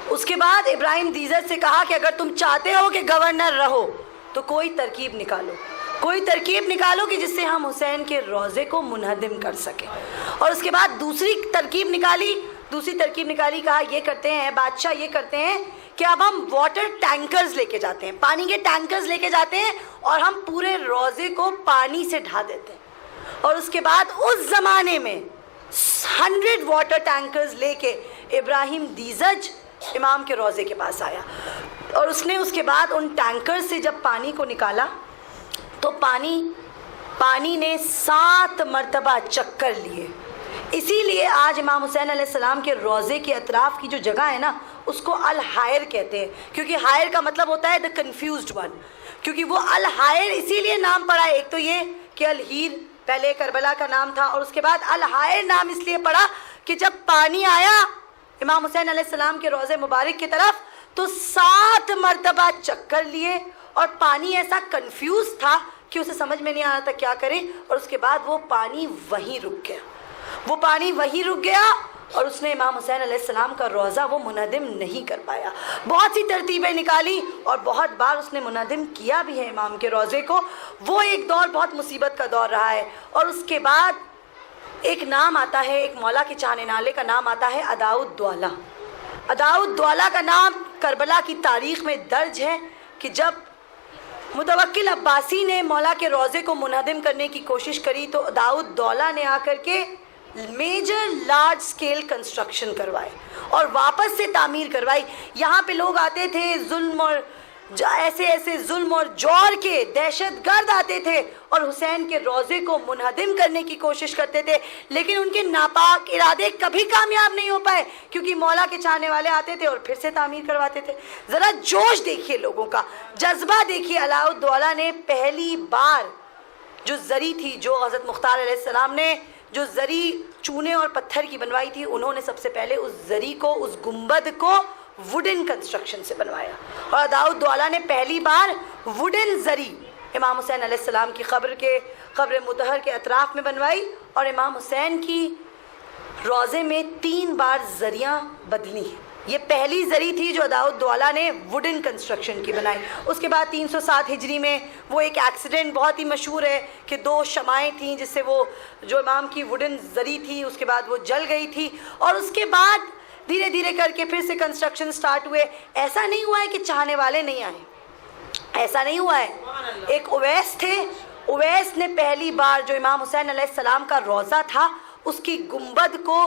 اس کے بعد ابراہیم دیزج سے کہا کہ اگر تم چاہتے ہو کہ گورنر رہو تو کوئی ترکیب نکالو کہ جس سے ہم حسین کے روضے کو منہدم کر سکیں. اور اس کے بعد دوسری ترکیب نکالی. کہا یہ کرتے ہیں بادشاہ، یہ کرتے ہیں کہ اب ہم واٹر ٹینکرز لے کے جاتے ہیں، پانی کے ٹینکرز لے کے جاتے ہیں اور ہم پورے روضے کو پانی سے ڈھا دیتے ہیں. اور اس کے بعد اس زمانے میں 100 واٹر ٹینکرز لے کے ابراہیم دیزج امام کے روضے کے پاس آیا اور اس نے اس کے بعد ان ٹینکر سے جب پانی کو نکالا تو پانی نے 7 مرتبہ چکر لیے. اسی لیے آج امام حسین علیہ السلام کے روضے کے اطراف کی جو جگہ ہے نا اس کو الحائر کہتے ہیں, کیونکہ حائر کا مطلب ہوتا ہے the confused one. کیونکہ وہ الحائر اسی لیے نام پڑا ہے, ایک تو یہ کہ الہیر پہلے کربلا کا نام تھا اور اس کے بعد الحائر نام اس لیے پڑا کہ جب پانی آیا امام حسین علیہ السلام کے روضے مبارک کی طرف تو 7 مرتبہ چکر لیے اور پانی ایسا کنفیوز تھا کہ اسے سمجھ میں نہیں آ رہا تھا کیا کرے, اور اس کے بعد وہ پانی وہیں رک گیا اور اس نے امام حسین علیہ السلام کا روضہ وہ منہدم نہیں کر پایا. بہت سی ترتیبیں نکالی اور بہت بار اس نے منہدم کیا بھی ہے امام کے روضے کو. وہ ایک دور بہت مصیبت کا دور رہا ہے. اور اس کے بعد ایک نام آتا ہے, ایک مولا کے چاہنے والے کا نام آتا ہے عداء الدولہ. عداء الدولہ کا نام کربلا کی تاریخ میں درج ہے کہ جب متوکل عباسی نے مولا کے روضے کو منہدم کرنے کی کوشش کری تو عداء الدولہ نے آ کر کے میجر لارج سکیل کنسٹرکشن کروائے اور واپس سے تعمیر کروائی. یہاں پہ لوگ آتے تھے, ظلم اور ایسے ظلم اور جور کے دہشت گرد آتے تھے اور حسین کے روضے کو منہدم کرنے کی کوشش کرتے تھے, لیکن ان کے ناپاک ارادے کبھی کامیاب نہیں ہو پائے کیونکہ مولا کے چاہنے والے آتے تھے اور پھر سے تعمیر کرواتے تھے. ذرا جوش دیکھیے لوگوں کا, جذبہ دیکھیے. علاء الدولہ نے پہلی بار جو زری تھی, جو حضرت مختار علیہ السلام نے جو زری چونے اور پتھر کی بنوائی تھی, انہوں نے سب سے پہلے اس زری کو, اس گنبد کو ووڈن کنسٹرکشن سے بنوایا. اور عداء الدولہ نے پہلی بار ووڈن زری امام حسین علیہ السلام کی قبر مطہر کے اطراف میں بنوائی اور امام حسین کی روضے میں 3 بار زریاں بدلی ہیں. یہ پہلی زری تھی جو عداء الدولہ نے ووڈن کنسٹرکشن کی بنائی. اس کے بعد 307 ہجری میں وہ ایک ایکسیڈنٹ بہت ہی مشہور ہے کہ 2 شمعیں تھیں جس سے وہ جو امام کی ووڈن زری تھی اس کے بعد وہ جل گئی تھی, اور اس کے بعد دھیرے دھیرے کر کے پھر سے کنسٹرکشن سٹارٹ ہوئے. ایسا نہیں ہوا ہے کہ چاہنے والے نہیں آئے, ایسا نہیں ہوا ہے. ایک اویس تھے, اویس نے پہلی بار جو امام حسین علیہ السلام کا روضہ تھا اس کی گنبد کو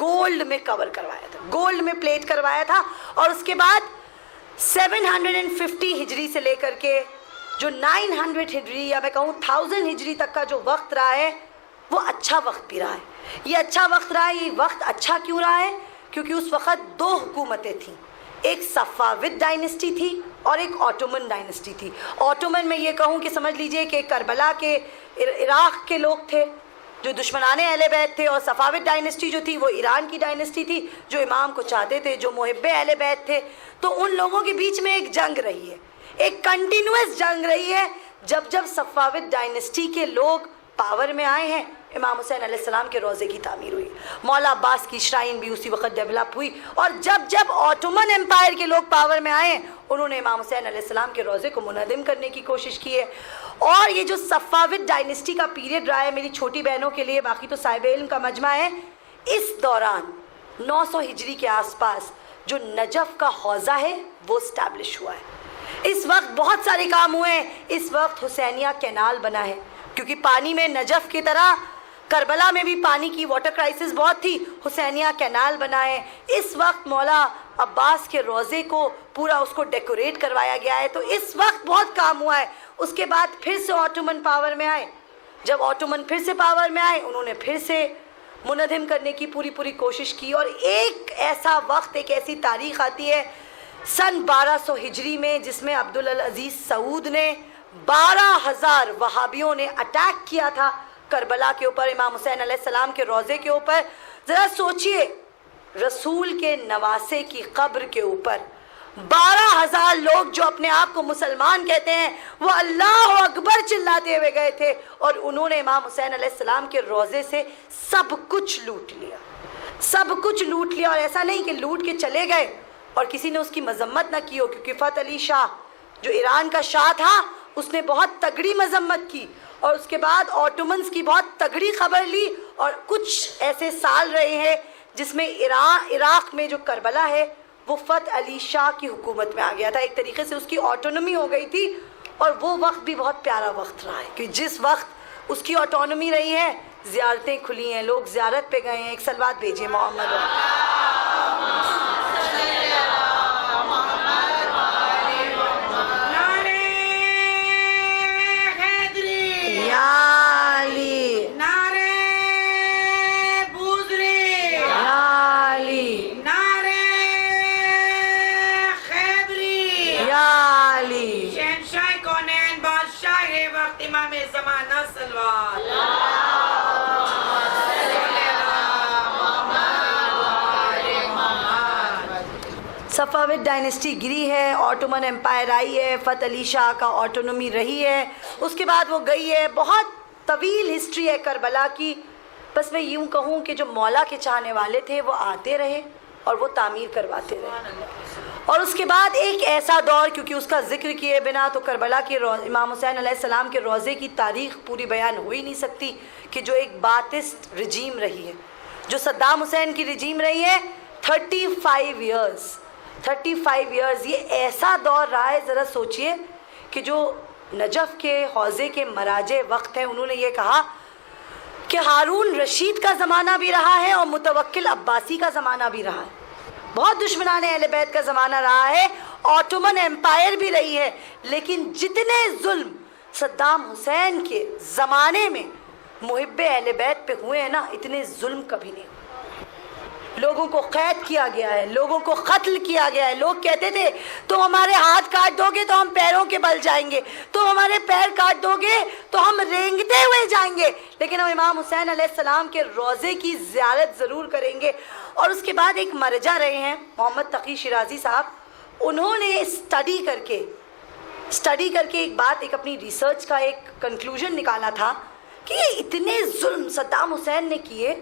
گولڈ میں کور کروایا تھا, گولڈ میں پلیٹ کروایا تھا. اور اس کے بعد 750 ہجری سے لے کر کے جو 900 ہجری یا میں کہوں 1000 ہجری تک کا جو وقت رہا ہے وہ اچھا وقت بھی رہا ہے. یہ اچھا وقت رہا ہے. یہ وقت اچھا کیوں رہا ہے؟ کیونکہ اس وقت 2 حکومتیں تھیں, ایک صفاوید ڈائنسٹی تھی اور ایک آٹومن ڈائنسٹی تھی. آٹومن میں یہ کہوں کہ سمجھ لیجئے کہ کربلا کے عراق کے لوگ تھے جو دشمنان اہل بیت تھے, اور صفاوید ڈائنسٹی جو تھی وہ ایران کی ڈائنسٹی تھی جو امام کو چاہتے تھے, جو محب اہل بیت تھے. تو ان لوگوں کے بیچ میں ایک جنگ رہی ہے, ایک کنٹینیوس جنگ رہی ہے. جب صفاوید ڈائنسٹی کے لوگ پاور میں آئے ہیں امام حسین علیہ السلام کے روضے کی تعمیر ہوئی. مولا عباس کی شرائن بھی اسی وقت ڈیولپ ہوئی, اور جب آٹومن امپائر کے لوگ پاور میں آئے انہوں نے امام حسین علیہ السلام کے روضے کو منہدم کرنے کی کوشش کی ہے. اور یہ جو صفاوید ڈائنسٹی کا پیریڈ رہا ہے میری چھوٹی بہنوں کے لیے, باقی تو صاحب علم کا مجمع ہے, اس دوران 900 ہجری کے آس پاس جو نجف کا حوضہ ہے وہ اسٹیبلش ہوا ہے. اس وقت بہت سارے کام ہوئے ہیں. اس وقت حسینیہ کینال بنا ہے کیونکہ پانی میں نجف کی طرح کربلا میں بھی پانی کی واٹر کرائسس بہت تھی, حسینیہ کینال بنا ہے. اس وقت مولا عباس کے روضے کو پورا اس کو ڈیکوریٹ کروایا گیا ہے. تو اس وقت بہت کام ہوا ہے. اس کے بعد پھر سے آٹومن پاور میں آئے. جب آٹومن پھر سے پاور میں آئے انہوں نے پھر سے منہدم کرنے کی پوری کوشش کی. اور ایک ایسا وقت, ایک ایسی تاریخ آتی ہے سن 1200 ہجری میں جس میں عبدالعزیز سعود نے 12,000 وہابیوں نے اٹیک کیا تھا کربلا کے اوپر, امام حسین علیہ السلام کے روضے کے اوپر. ذرا سوچئے, رسول کے نواسے کی قبر کے اوپر 12,000 لوگ جو اپنے آپ کو مسلمان کہتے ہیں وہ اللہ اکبر چلاتے ہوئے گئے تھے, اور انہوں نے امام حسین علیہ السلام کے روضے سے سب کچھ لوٹ لیا, سب کچھ لوٹ لیا. اور ایسا نہیں کہ لوٹ کے چلے گئے اور کسی نے اس کی مذمت نہ کی ہو, کیونکہ فتح علی شاہ جو ایران کا شاہ تھا اس نے بہت تگڑی مذمت کی, اور اس کے بعد آٹومنز کی بہت تگڑی خبر لی. اور کچھ ایسے سال رہے ہیں جس میں عراق میں جو کربلا ہے وہ فتح علی شاہ کی حکومت میں آ گیا تھا. ایک طریقے سے اس کی آٹونومی ہو گئی تھی, اور وہ وقت بھی بہت پیارا وقت رہا ہے کہ جس وقت اس کی آٹونومی رہی ہے زیارتیں کھلی ہیں, لوگ زیارت پہ گئے ہیں. ایک صلوات بھیجیے محمد. صفویڈ ڈائنیسٹی گری ہے, آٹومن امپائر آئی ہے, فتح علی شاہ کا آٹونومی رہی ہے, اس کے بعد وہ گئی ہے, بہت طویل ہسٹری ہے کربلا کی. بس میں یوں کہوں کہ جو مولا کے چاہنے والے تھے وہ آتے رہے اور وہ تعمیر کرواتے رہے. اور اس کے بعد ایک ایسا دور, کیونکہ اس کا ذکر کیے بنا تو کربلا کے امام حسین علیہ السلام کے روضے کی تاریخ پوری بیان ہو ہی نہیں سکتی, کہ جو ایک باتسٹ رجیم رہی ہے, جو صدام حسین کی رجیم رہی ہے 35 ایئرز. یہ ایسا دور رہا ہے, ذرا سوچئے کہ جو نجف کے حوزے کے مراجع وقت ہیں, انہوں نے یہ کہا کہ ہارون رشید کا زمانہ بھی رہا ہے اور متوکل عباسی کا زمانہ بھی رہا ہے, بہت دشمنان اہل بیت کا زمانہ رہا ہے, آٹومن امپائر بھی رہی ہے, لیکن جتنے ظلم صدام حسین کے زمانے میں محب اہل بیت پہ ہوئے ہیں نا, اتنے ظلم کبھی نہیں. لوگوں کو قید کیا گیا ہے, لوگوں کو قتل کیا گیا ہے. لوگ کہتے تھے تم ہمارے ہاتھ کاٹ دو گے تو ہم پیروں کے بل جائیں گے, تم ہمارے پیر کاٹ دو گے تو ہم رینگتے ہوئے جائیں گے, لیکن ہم امام حسین علیہ السلام کے روضے کی زیارت ضرور کریں گے. اور اس کے بعد ایک مرجع رہے ہیں محمد تقی شیرازی صاحب, انہوں نے اسٹڈی کر کے ایک بات, ایک اپنی ریسرچ کا ایک کنکلوژن نکالا تھا کہ یہ اتنے ظلم صدام حسین نے کیے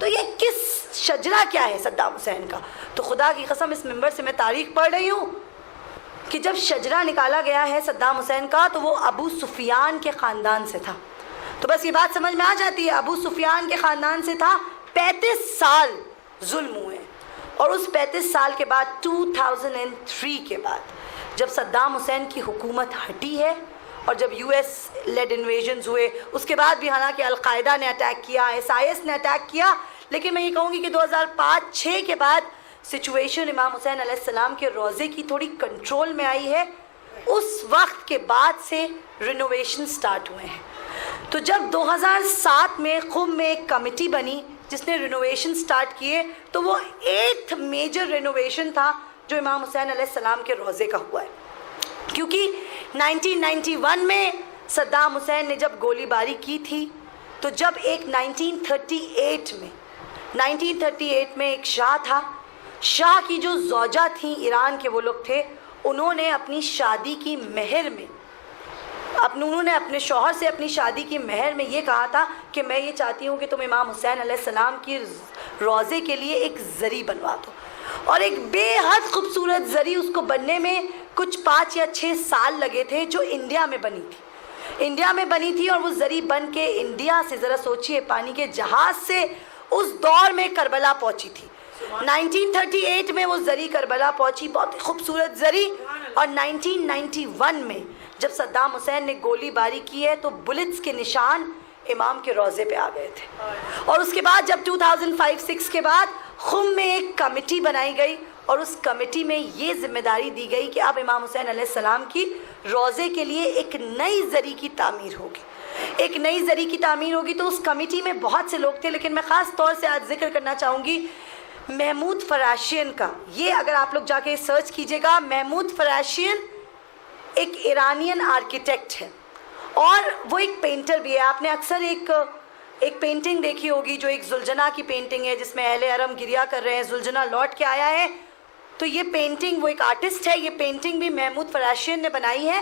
تو یہ کس شجرہ کیا ہے صدام حسین کا. تو خدا کی قسم اس منبر سے میں تاریخ پڑھ رہی ہوں کہ جب شجرہ نکالا گیا ہے صدام حسین کا تو وہ ابو سفیان کے خاندان سے تھا. تو بس یہ بات سمجھ میں آ جاتی ہے, ابو سفیان کے خاندان سے تھا. 35 سال ظلم ہوئے, اور اس 35 سال کے بعد 2003 کے بعد جب صدام حسین کی حکومت ہٹی ہے اور جب یو ایس لیڈ انویژنز ہوئے, اس کے بعد بھی حالانکہ القاعدہ نے اٹیک کیا, SIS نے اٹیک کیا, لیکن میں یہ کہوں گی کہ 2005-06 کے بعد سچویشن امام حسین علیہ السلام کے روضے کی تھوڑی کنٹرول میں آئی ہے. اس وقت کے بعد سے رینوویشن سٹارٹ ہوئے ہیں. تو جب 2007 میں قم میں ایک کمیٹی بنی جس نے رینوویشن سٹارٹ کیے, تو وہ 8th میجر رینوویشن تھا جو امام حسین علیہ السلام کے روضے کا ہوا ہے. کیونکہ 1991 میں صدام حسین نے جب گولی باری کی تھی, تو جب ایک 1938 میں ایک شاہ تھا, شاہ کی جو زوجہ تھیں ایران کے وہ لوگ تھے, انہوں نے اپنی شادی کی مہر میں انہوں نے اپنے شوہر سے اپنی شادی کی مہر میں یہ کہا تھا کہ میں یہ چاہتی ہوں کہ تم امام حسین علیہ السلام کی روضے کے لیے ایک زری بنوا دو. اور ایک بے حد خوبصورت زری, اس کو بننے میں کچھ 5 یا 6 سال لگے تھے, جو انڈیا میں بنی تھی. اور وہ زری بن کے انڈیا سے, ذرا سوچئے, پانی کے جہاز سے اس دور میں کربلا پہنچی تھی. 1938 میں وہ زری کربلا پہنچی, بہت خوبصورت زری. اور 1991 میں جب صدام حسین نے گولی باری کی ہے تو بلٹس کے نشان امام کے روضے پہ آ گئے تھے. اور اس کے بعد جب 2005-06 کے بعد قم میں ایک کمیٹی بنائی گئی, اور اس کمیٹی میں یہ ذمہ داری دی گئی کہ اب امام حسین علیہ السلام کی روضے کے لیے ایک نئی زری کی تعمیر ہوگی. تو اس کمیٹی میں بہت سے لوگ تھے, لیکن میں خاص طور سے آج ذکر کرنا چاہوں گی محمود فراشین کا. یہ اگر آپ لوگ جا کے سرچ کیجئے گا, محمود فراشین ایک ایرانین آرکیٹیکٹ ہے اور وہ ایک پینٹر بھی ہے. آپ نے اکثر ایک پینٹنگ دیکھی ہوگی جو ایک زلجنا کی پینٹنگ ہے, جس میں اہل حرم گریا کر رہے ہیں, زلجنا لوٹ کے آیا ہے. تو یہ پینٹنگ, وہ ایک آرٹسٹ ہے, یہ پینٹنگ بھی محمود فراشین نے بنائی ہے,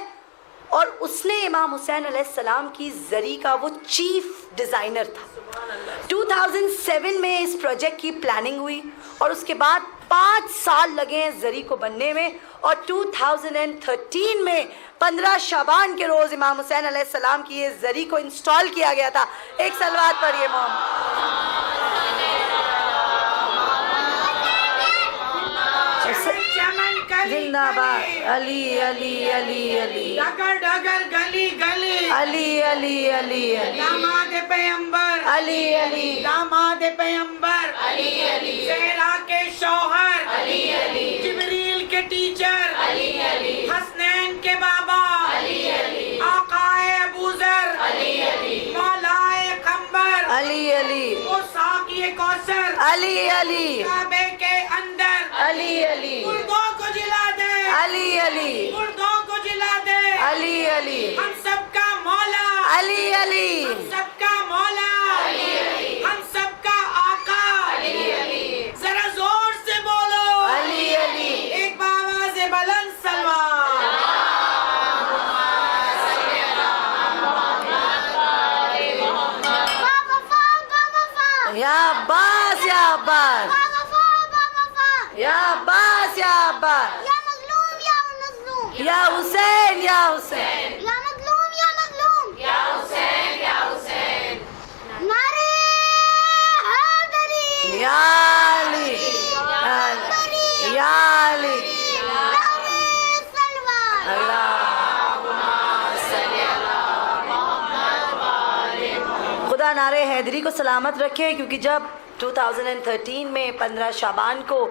اور اس نے امام حسین علیہ السلام کی زری کا وہ چیف ڈیزائنر تھا. 2007 میں اس پروجیکٹ کی پلاننگ ہوئی, اور اس کے بعد 5 سال لگے ہیں زری کو بننے میں, اور 2013 میں 15 شعبان کے روز امام حسین علیہ السلام کی یہ زری کو انسٹال کیا گیا تھا. ایک صلوات پڑھیے محمد. زندہ باد علی علی علی علی ڈگر ڈگر گلی گلی علی علی علی علی داماد پیغمبر علی علی داماد پیغمبر علی علی زہرا کے شوہر علی علی جبریل کے ٹیچر علی علی حسنین کے بابا علی علی آقائے ابو ذر علی علی مولائے قمبر علی علی وہ ساقی کوثر علی علی کعبے کے اندر علی علی مردوں کو جلا دے علی علی مردوں کو جلا دے علی علی ہم سب کا مولا علی علی ہم سب کا مولا علی علی ہم سب کا آقا علی علی ذرا زور سے بولو علی علی ایک بار یا حسین یا حسین، یا مظلوم یا مظلوم، یا حسین یا حسین، نعرے حیدری، یا علی یا علی، نعرے سلوان، اللہ خدا نعرہ حیدری کو سلامت رکھے، کیونکہ جب 2013 میں 15 شعبان کو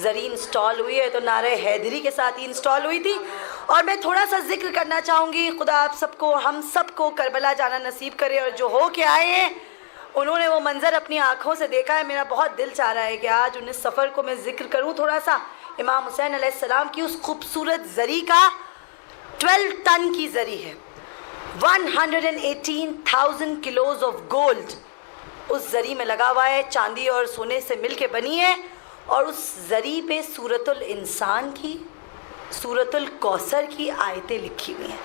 زری انسٹال ہوئی ہے تو نعرہ حیدری کے ساتھ ہی انسٹال ہوئی تھی. اور میں تھوڑا سا ذکر کرنا چاہوں گی، خدا آپ سب کو ہم سب کو کربلا جانا نصیب کرے، اور جو ہو کے آئے ہیں انہوں نے وہ منظر اپنی آنکھوں سے دیکھا ہے. میرا بہت دل چاہ رہا ہے کہ آج 19 صفر کو میں ذکر کروں تھوڑا سا امام حسین علیہ السلام کی اس خوبصورت زری کا. 12 ٹن کی زری ہے، 118,000 کلوز آف گولڈ اس زری میں لگا ہوا ہے، چاندی اور سونے سے مل کے بنی ہے. اور اس زری پہ سورۃ الانسان کی، سورۃ الکوثر کی آیتیں لکھی ہوئی ہیں.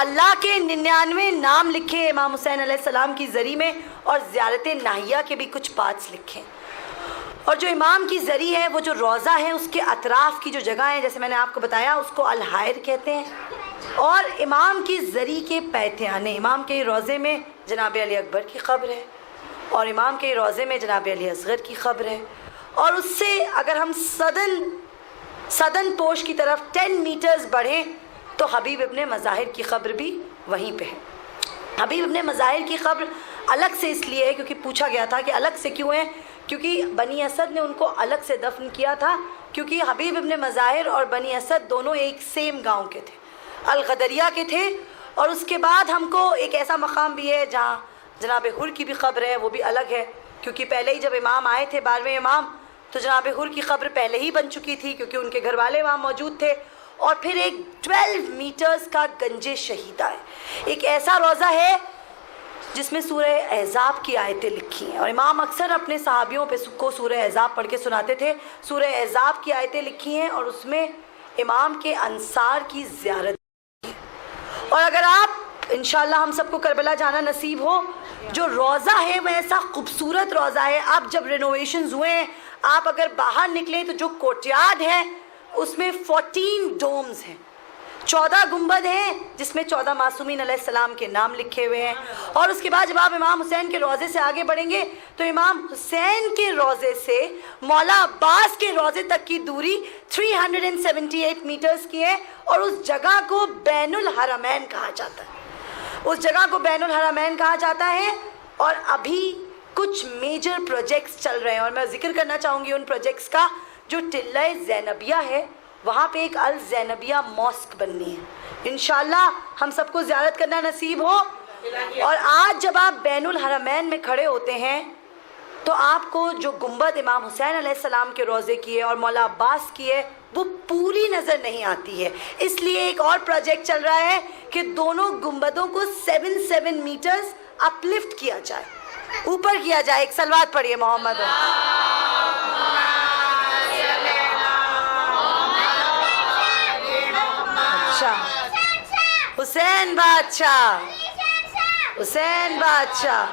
اللہ کے 99 نام لکھے امام حسین علیہ السلام کی زری میں، اور زیارت ناہیہ کے بھی کچھ پارٹس لکھے. اور جو امام کی زری ہے، وہ جو روضہ ہے اس کے اطراف کی جو جگہ ہے، جیسے میں نے آپ کو بتایا، اس کو الحائر کہتے ہیں. اور امام کی زری کے پیتیانے، امام کے روضے میں جناب علی اکبر کی قبر ہے، اور امام کے روضے میں جناب علی اصغر کی قبر ہے. اور اس سے اگر ہم صدن پوش کی طرف 10 میٹرز بڑھیں تو حبیب ابن مظاہر کی قبر بھی وہیں پہ ہے. حبیب ابن مظاہر کی قبر الگ سے اس لیے ہے کیونکہ پوچھا گیا تھا کہ الگ سے کیوں ہے، کیونکہ بنی اسد نے ان کو الگ سے دفن کیا تھا، کیونکہ حبیب ابن مظاہر اور بنی اسد دونوں ایک سیم گاؤں کے تھے، الغدریہ کے تھے. اور اس کے بعد ہم کو ایک ایسا مقام بھی ہے جہاں جناب حر کی بھی قبر ہے، وہ بھی الگ ہے، کیونکہ پہلے ہی جب امام آئے تھے 12ویں امام تو جناب حر کی قبر پہلے ہی بن چکی تھی کیونکہ ان کے گھر والے وہاں موجود تھے. اور پھر ایک 12 میٹرز کا گنج شہیدہ ہے، ایک ایسا روضہ ہے جس میں سورہ احزاب کی آیتیں لکھی ہیں. اور امام اکثر اپنے صحابیوں کو سورہ احزاب پڑھ کے سناتے تھے. سورہ احزاب کی آیتیں لکھی ہیں اور اس میں امام کے انصار کی زیارت. اور اگر آپ انشاءاللہ ہم سب کو کربلا جانا نصیب ہو، جو روضہ ہے وہ ایسا خوبصورت روضہ ہے. اب جب رینوویشنز ہوئے ہیں، آپ اگر باہر نکلیں تو جو کوٹیاد ہے اس میں 14 ڈومز ہیں، 14 گنبد ہیں جس میں 14 معصومین علیہ السلام کے نام لکھے ہوئے ہیں. اور اس کے بعد جب آپ امام حسین کے روضے سے آگے بڑھیں گے تو امام حسین کے روضے سے مولا عباس کے روضے تک کی دوری 378 میٹرز کی ہے. اور اس جگہ کو بین الحرمین کہا جاتا ہے، اس جگہ کو بین الحرمین کہا جاتا ہے. اور ابھی کچھ میجر پروجیکٹس چل رہے ہیں، اور میں ذکر کرنا چاہوں گی ان پروجیکٹس کا. جو ٹلہ زینبیہ ہے وہاں پہ ایک الزینبیہ ماسک بننی ہے، انشاءاللہ ہم سب کو زیارت کرنا نصیب ہو. اور آج جب آپ بین الحرمین میں کھڑے ہوتے ہیں تو آپ کو جو گنبد امام حسین علیہ السلام کے روضے کی ہے اور مولا عباس کی ہے وہ پوری نظر نہیں آتی ہے. اس لیے ایک اور پروجیکٹ چل رہا ہے کہ دونوں گنبدوں کو 7 میٹرز اپلفٹ کیا جائے، اوپر کیا جائے. ایک صلوات پڑھیے محمد. اچھا، حسین بادشاہ، حسین بادشاہ.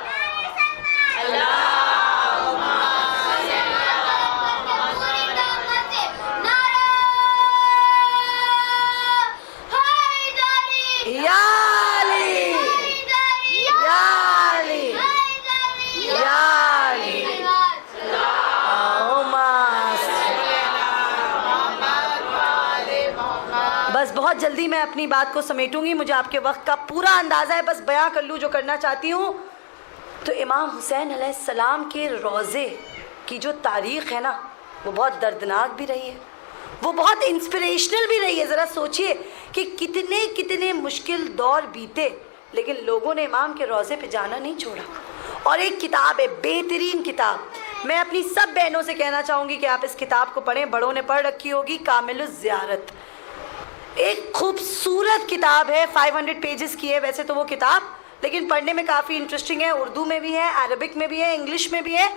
یا علی یا علی یا علی. بس بہت جلدی میں اپنی بات کو سمیٹوں گی، مجھے آپ کے وقت کا پورا اندازہ ہے، بس بیان کر لوں جو کرنا چاہتی ہوں. تو امام حسین علیہ السلام کے روضے کی جو تاریخ ہے نا وہ بہت دردناک بھی رہی ہے، وہ بہت انسپریشنل بھی رہی ہے. ذرا سوچئے کہ کتنے مشکل دور بیتے لیکن لوگوں نے امام کے روضے پہ جانا نہیں چھوڑا. اور ایک کتاب ہے، بہترین کتاب، میں اپنی سب بہنوں سے کہنا چاہوں گی کہ آپ اس کتاب کو پڑھیں، بڑوں نے پڑھ رکھی ہوگی، کامل الزیارت. ایک خوبصورت کتاب ہے، 500 پیجز کی ہے ویسے تو وہ کتاب، لیکن پڑھنے میں کافی انٹرسٹنگ ہے. اردو میں بھی ہے، عربک میں بھی ہے، انگلش میں بھی ہے.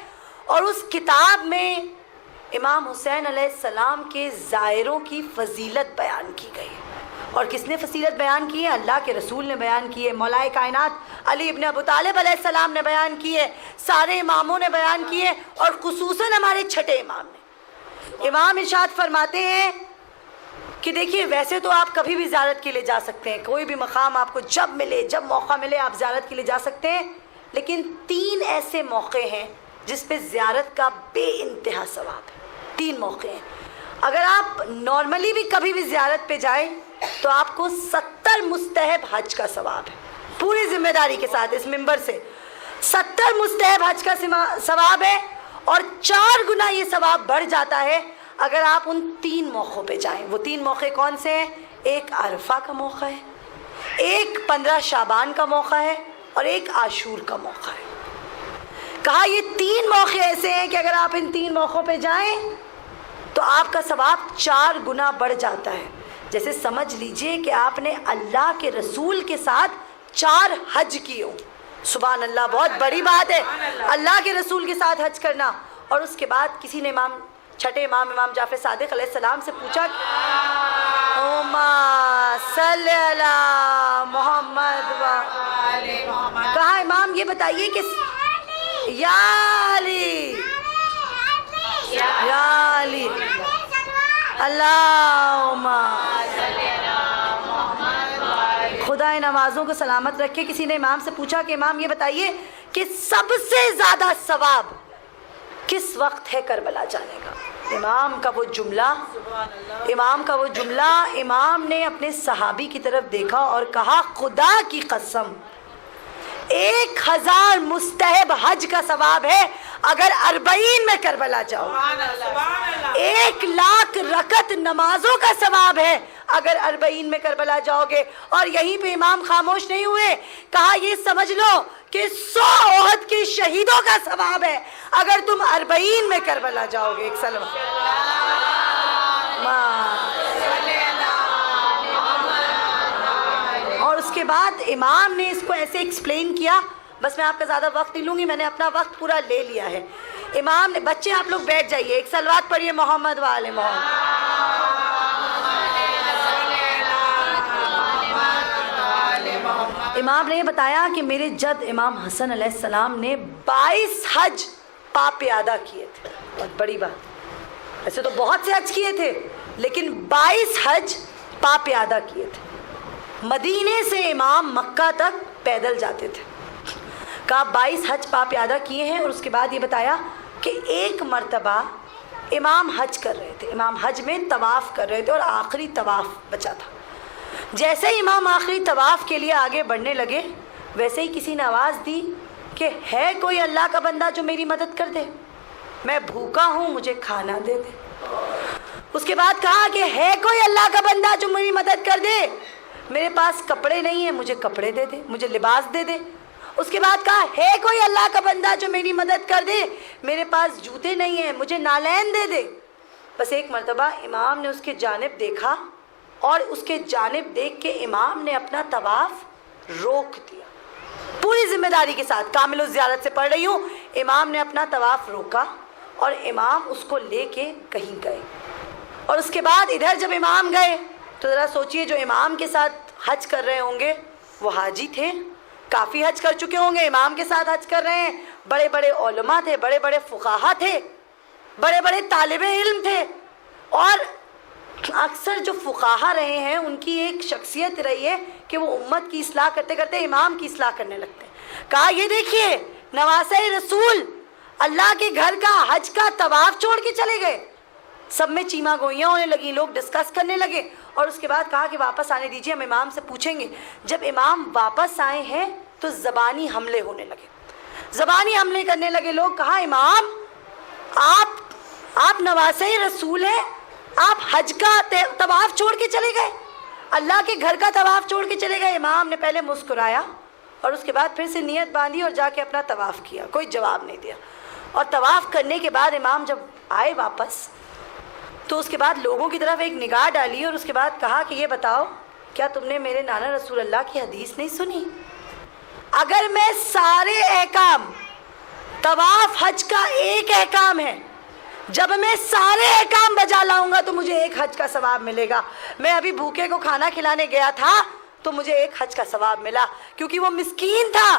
اور اس کتاب میں امام حسین علیہ السلام کے زائروں کی فضیلت بیان کی گئی. اور کس نے فضیلت بیان کی ہے؟ اللہ کے رسول نے بیان کی ہے، مولا کائنات علی ابن ابو طالب علیہ السلام نے بیان کی ہے، سارے اماموں نے بیان کی ہے، اور خصوصاً ہمارے چھٹے امام نے. امام ارشاد فرماتے ہیں کہ دیکھیے ویسے تو آپ کبھی بھی زیارت کے لیے جا سکتے ہیں, کوئی بھی مقام آپ کو جب ملے, جب موقع ملے آپ زیارت کے لیے جا سکتے ہیں, لیکن 3 ایسے موقع ہیں جس پہ زیارت کا بے انتہا ثواب ہے. 3 موقع ہیں. اگر آپ نارملی بھی کبھی بھی زیارت پہ جائیں تو آپ کو 70 مستحب حج کا ثواب ہے, پوری ذمہ داری کے ساتھ اس منبر سے 70 مستحب حج کا ثواب ہے, اور 4 گنا یہ ثواب بڑھ جاتا ہے اگر آپ ان 3 موقعوں پہ جائیں. وہ 3 موقع کون سے ہیں؟ ایک عرفہ کا موقع ہے, ایک 15 شعبان کا موقع ہے, اور ایک عاشور کا موقع ہے. کہا یہ 3 موقع ایسے ہیں کہ اگر آپ ان 3 موقعوں پہ جائیں تو آپ کا ثواب 4 گنا بڑھ جاتا ہے. جیسے سمجھ لیجئے کہ آپ نے اللہ کے رسول کے ساتھ 4 حج کیے ہوں. سبحان اللہ, بہت بڑی بات ہے اللہ کے رسول کے ساتھ حج کرنا. اور اس کے بعد کسی نے چھٹے امام جعفر صادق علیہ السلام سے پوچھا صلی اللہ محمد کہا امام یہ بتائیے کہ یا علی یا علی اللہم خدا ان نمازوں کو سلامت رکھے. کسی نے امام سے پوچھا کہ امام یہ بتائیے کہ سب سے زیادہ ثواب کس وقت ہے کربلا جانے کا؟ امام کا وہ جملہ امام نے اپنے صحابی کی طرف دیکھا اور کہا خدا کی قسم 1000 مستحب حج کا ثواب ہے اگر 40 میں کربلا جاؤ. 1,00,000 رکعت نمازوں کا ثواب ہے اگر 40 میں کربلا جاؤ گے. اور یہیں پہ امام خاموش نہیں ہوئے, کہا یہ سمجھ لو کہ 100 احد کے شہیدوں کا ثواب ہے اگر تم 40 میں کربلا جاؤ گے. ایک سلام. اور اس کے بعد امام نے اس کو ایسے ایکسپلین کیا, بس میں آپ کا زیادہ وقت نہیں لوں گی, میں نے اپنا وقت پورا لے لیا ہے. امام نے, بچے آپ لوگ بیٹھ جائیے, ایک صلوات پڑھیے محمد وآل محمد. امام نے یہ بتایا کہ میرے جد امام حسن علیہ السلام نے 22 حج پا پیادہ کیے تھے. بہت بڑی بات, ایسے تو بہت سے حج کیے تھے لیکن 22 حج پا پیادہ کیے تھے. مدینے سے امام مکہ تک پیدل جاتے تھے. کہا 22 حج پا پیادہ کیے ہیں. اور اس کے بعد یہ بتایا کہ ایک مرتبہ امام حج کر رہے تھے, امام حج میں طواف کر رہے تھے اور آخری طواف بچا تھا. جیسے ہی امام آخری طواف کے لیے آگے بڑھنے لگے ویسے ہی کسی نے آواز دی کہ ہے کوئی اللہ کا بندہ جو میری مدد کر دے, میں بھوکا ہوں مجھے کھانا دے دے. اس کے بعد کہا کہ ہے کوئی اللہ کا بندہ جو میری مدد کر دے, میرے پاس کپڑے نہیں ہیں مجھے کپڑے دے دے, مجھے لباس دے دے. اس کے بعد کہا ہے کوئی اللہ کا بندہ جو میری مدد کر دے, میرے پاس جوتے نہیں ہیں مجھے نالین دے دے. بس ایک مرتبہ امام نے اس کے جانب دیکھا اور اس کے جانب دیکھ کے امام نے اپنا طواف روک دیا. پوری ذمہ داری کے ساتھ, کامل الزیارت سے پڑھ رہی ہوں, امام نے اپنا طواف روکا اور امام اس کو لے کے کہیں گئے. اور اس کے بعد ادھر جب امام گئے تو ذرا سوچئے جو امام کے ساتھ حج کر رہے ہوں گے وہ حاجی تھے, کافی حج کر چکے ہوں گے, امام کے ساتھ حج کر رہے ہیں, بڑے بڑے علماء تھے, بڑے بڑے فقہا تھے, بڑے بڑے طالب علم تھے. اور اکثر جو فقہا رہے ہیں ان کی ایک شخصیت رہی ہے کہ وہ امت کی اصلاح کرتے کرتے امام کی اصلاح کرنے لگتے ہیں. کہا یہ دیکھیے نواسہ رسول اللہ کے گھر کا حج کا طواف چھوڑ کے چلے گئے. سب میں چیما گوئیاں ہونے لگیں, لوگ ڈسکس کرنے لگے. اور اس کے بعد کہا کہ واپس آنے دیجیے, ہم امام سے پوچھیں گے. جب امام واپس آئے ہیں تو زبانی حملے ہونے لگے, زبانی حملے کرنے لگے لوگ. کہا امام آپ نواسہ رسول ہیں, آپ حج کا طواف چھوڑ کے چلے گئے, اللہ کے گھر کا طواف چھوڑ کے چلے گئے. امام نے پہلے مسکرایا اور اس کے بعد پھر سے نیت باندھی اور جا کے اپنا طواف کیا, کوئی جواب نہیں دیا. اور طواف کرنے کے بعد امام جب آئے واپس تو اس کے بعد لوگوں کی طرف ایک نگاہ ڈالی اور اس کے بعد کہا کہ یہ بتاؤ کیا تم نے میرے نانا رسول اللہ کی حدیث نہیں سنی؟ اگر میں سارے احکام, طواف حج کا ایک احکام ہے, جب میں سارے احکام بجا لاؤں گا تو مجھے ایک حج کا ثواب ملے گا. میں ابھی بھوکے کو کھانا کھلانے گیا تھا تو مجھے ایک حج کا ثواب ملا, کیونکہ وہ مسکین تھا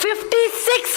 56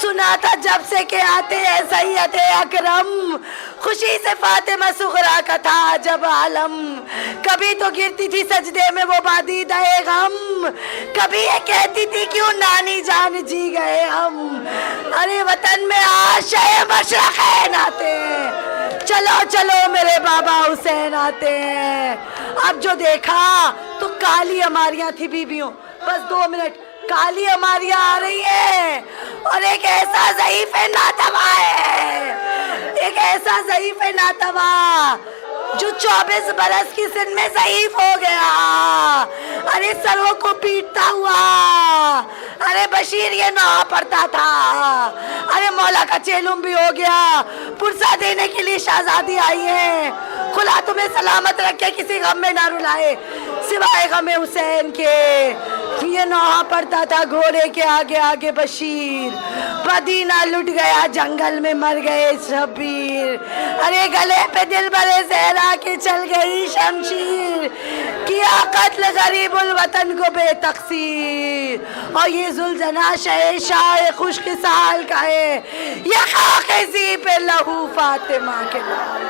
سنا تھا جب سے کہ آتے ہیں سید اکرم، خوشی سے فاطمہ صغرا کا تھا جب عالم، کبھی تو گرتی تھی سجدے میں وہ بادیدہ غم، کبھی یہ کہتی تھی کیوں نانی جان جی گئے ہم، ارے وطن میں آشے مشرقین آتے ہیں، چلو چلو میرے بابا حسین آتے ہیں۔ اب جو دیکھا تو کالی ہماریاں تھی بیویوں، بس 2 منٹ، کالی ہماریاں آ رہی ہیں اور ایک ایسا ضعیف ناتوا ہے، ایک ایسا ضعیف ناتوا جو 24 برس کی سن میں ضعیف ہو گیا، ارے سروں کو پیٹتا ہوا، ارے بشیر یہ نوحہ پڑھتا تھا، ارے مولا کا چیلم بھی ہو گیا، پرسہ دینے کے لیے شہزادی آئی ہے، خدا تمہیں سلامت رکھے کسی غم میں نہ رلائے سوائے غم حسین کے۔ یہ نوحہ پڑھتا تھا گھوڑے کے آگے آگے بشیر، مدینہ لٹ گیا جنگل میں مر گئے شبیر، ارے گلے پہ دل برے زہرا کے چل گئی شمشیر، کیا قتل غریب الوطن کو بے تقصیر، اور یہ ذوالجناح شاہ خشک سال کا ہے، یہ خاک زی پہ لہو فاطمہ کے لال،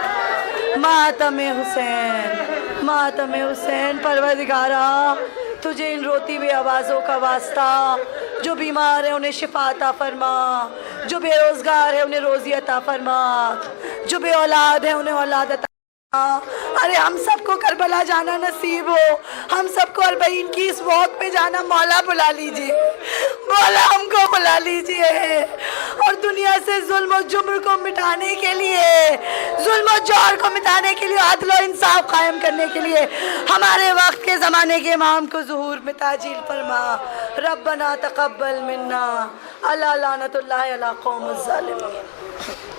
ماتم حسین، ماتم حسین۔ پروردگارا تجھے ان روتی ہوئی آوازوں کا واسطہ، جو بیمار ہیں انہیں شفا عطا فرما، جو بے روزگار ہے انہیں روزی عطا فرما، جو بے اولاد ہے انہیں اولاد عطا فرما۔ ارے ہم سب کو کربلا جانا نصیب ہو، ہم سب کو 40 کی اس واک پہ جانا، مولا بلا لیجئے، مولا ہم کو بلا لیجئے، اور دنیا سے ظلم و جبر کو مٹانے کے لیے، ظلم و جور کو مٹانے کے لیے، عدل و انصاف قائم کرنے کے لیے ہمارے وقت کے زمانے کے امام کو ظہور میں تعجیل فرما۔ ربنا تقبل منا، اللہ لعنت اللہ علی قوم الظالمین۔